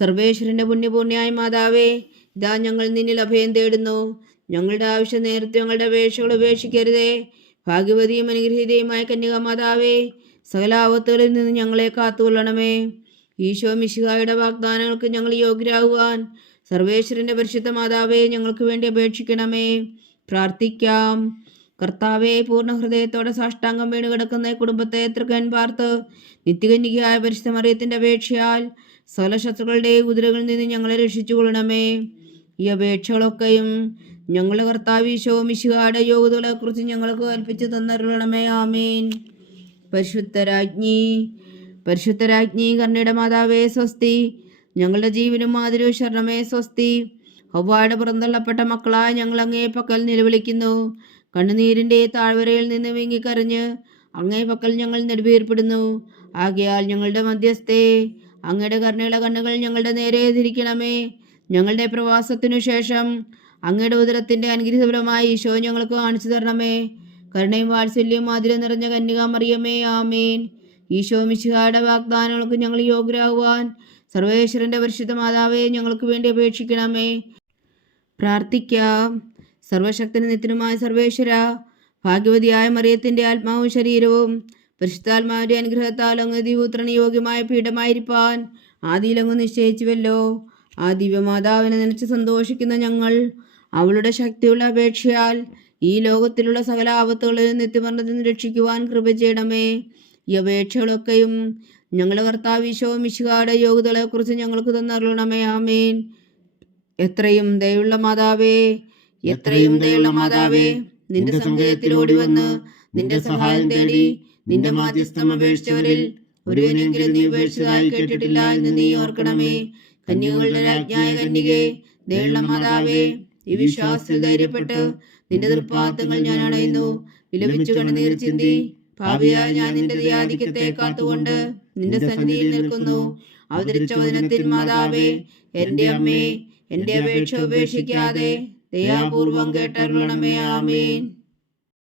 സർവേശ്വരന്റെ പുണ്യപൂർണ്ണയായ മാതാവേ, ഇതാ ഞങ്ങൾ നിന്നിൽ അഭയം തേടുന്നു. ഞങ്ങളുടെ ആവശ്യ നേരത്തെ ഞങ്ങളുടെ അപേക്ഷകൾ ഉപേക്ഷിക്കരുതേ. ഭാഗ്യവതിയും അനുഗ്രഹീതയുമായ കന്യക മാതാവേ, സകല ആപത്തുകളിൽ നിന്ന് ഞങ്ങളെ കാത്തുകൊള്ളണമേ. ഈശോ മിശിഹായുടെ വാഗ്ദാനങ്ങൾക്ക് ഞങ്ങൾ യോഗ്യരാകുവാൻ സർവേശ്വരന്റെ പരിശുദ്ധ മാതാവേ, ഞങ്ങൾക്ക് വേണ്ടി അപേക്ഷിക്കണമേ. പ്രാർത്ഥിക്കാം. കർത്താവെ, പൂർണ്ണ ഹൃദയത്തോടെ സാഷ്ടാംഗം വീണ് കിടക്കുന്ന കുടുംബത്തെ തൃക്കൻ പാർത്ത് നിത്യകന്യകയായ പരിശുദ്ധ മറിയത്തിന്റെ അപേക്ഷയാൽ സകല ശത്രുക്കളുടെ കുതിരകളിൽ നിന്ന് ഞങ്ങളെ രക്ഷിച്ചു കൊള്ളണമേ. ഈ അപേക്ഷകളൊക്കെയും ഞങ്ങളുടെ കർത്താവ് ഈശോ മിശിഹായുടെ യോഗ്യതകളെ കുറിച്ച് ഞങ്ങൾക്ക് കൽപ്പിച്ചു തന്നരുളണമേ. ആമേൻ. പരിശുദ്ധരാജ്ഞി കർണിയുടെ മാതാവേ സ്വസ്തി. ഞങ്ങളുടെ ജീവനും മാതിരവും ശരണമേ സ്വസ്തി. ഹവ്വായുടെ പുറന്തള്ളപ്പെട്ട മക്കളായ ഞങ്ങൾ അങ്ങേ പക്കൽ നിലവിളിക്കുന്നു. കണ്ണുനീരിൻ്റെ താഴ്വരയിൽ നിന്ന് വീങ്ങിക്കരഞ്ഞ് അങ്ങേ പക്കൽ ഞങ്ങൾ നെടുവീർപ്പെടുന്നു. ആകയാൽ ഞങ്ങളുടെ മധ്യസ്ഥേ, അങ്ങയുടെ കരുണയുള്ള കണ്ണുകൾ ഞങ്ങളുടെ നേരെ തിരിക്കണമേ. ഞങ്ങളുടെ പ്രവാസത്തിനു ശേഷം അങ്ങയുടെ ഉദരത്തിൻ്റെ അനുഗ്രഹീതഫലമായ ഈശോ ഞങ്ങൾക്ക് കാണിച്ചു തരണമേ. കരുണയും വാത്സല്യവും മാധുര്യം നിറഞ്ഞ കന്യക മറിയമേ, ആമേൻ. ഈശോ മിശിഹായുടെ വാഗ്ദാനങ്ങൾക്ക് ഞങ്ങൾ യോഗ്യരാകുവാൻ സർവേശ്വരന്റെ പരിശുദ്ധ മാതാവേ, ഞങ്ങൾക്ക് വേണ്ടി അപേക്ഷിക്കണമേ. പ്രാർത്ഥിക്കാം. സർവശക്തനും നിത്യനുമായ സർവേശ്വര, ഭാഗ്യവതിയായ മറിയത്തിൻ്റെ ആത്മാവും ശരീരവും പരിശുദ്ധാത്മാവിൻ്റെ അനുഗ്രഹത്താൽ അങ്ങ് ദിവ്യപുത്രന് യോഗ്യമായ പീഠമായിരിക്കാൻ ആദിയിലങ്ങ് നിശ്ചയിച്ചുവല്ലോ. ആ ദിവ്യമാതാവിനെ നനച്ച് സന്തോഷിക്കുന്ന ഞങ്ങൾ അവളുടെ ശക്തിയുള്ള അപേക്ഷയാൽ ഈ ലോകത്തിലുള്ള സകല ആപത്തുകളിൽ നിത്യമരണത്തിൽ നിന്ന് രക്ഷിക്കുവാൻ കൃപ ചെയ്യണമേ. ഈ അപേക്ഷകളൊക്കെയും ഞങ്ങളുടെ കർത്താവ് ഈശോ മിശിഹായുടെ യോഗ്യതകളെക്കുറിച്ച് ഞങ്ങൾക്ക് തന്നരുളണമേ. ആമേൻ. എത്രയും ദയുള്ള മാതാവേ, എത്രയും ദയുള്ള മാതാവേ, നിന്റെ സങ്കേതത്തിൽ ഓടി വന്ന് നിന്റെ സഹായം തേടി നിന്റെ മാധ്യസ്ഥം അപേക്ഷിച്ചവരിൽ ഒരുവനെങ്കിലും നീ ഉപേക്ഷിച്ചതായി കേട്ടിട്ടില്ല എന്ന് നീ ഓർക്കണമേ. കന്യകകളുടെ രാജ്ഞിയായ കന്യകേ, ദയുള്ള മാതാവേ, ഈ വിശ്വാസത്തിൽ ധൈര്യപ്പെട്ട് നിന്റെ തൃപ്പാദങ്ങൾ ഞാൻ അണയുന്നു. വിലപിച്ചു കണ്ണുനീർ ചിന്തി ഭാവിയായ ഞാൻ നിന്റെ ദയാധിക്യത്തെ കാത്തുകൊണ്ട് നിന്റെ സന്നിധിയിൽ നിൽക്കുന്നു. അവതരിച്ച വചനത്തിൻ മാതാവേ, എന്റെ അമ്മേ, എന്റെ അപേക്ഷ ഉപേക്ഷിക്കാതെ ദയാപൂർവം കേട്ടരുളണമേ. ആമേൻ.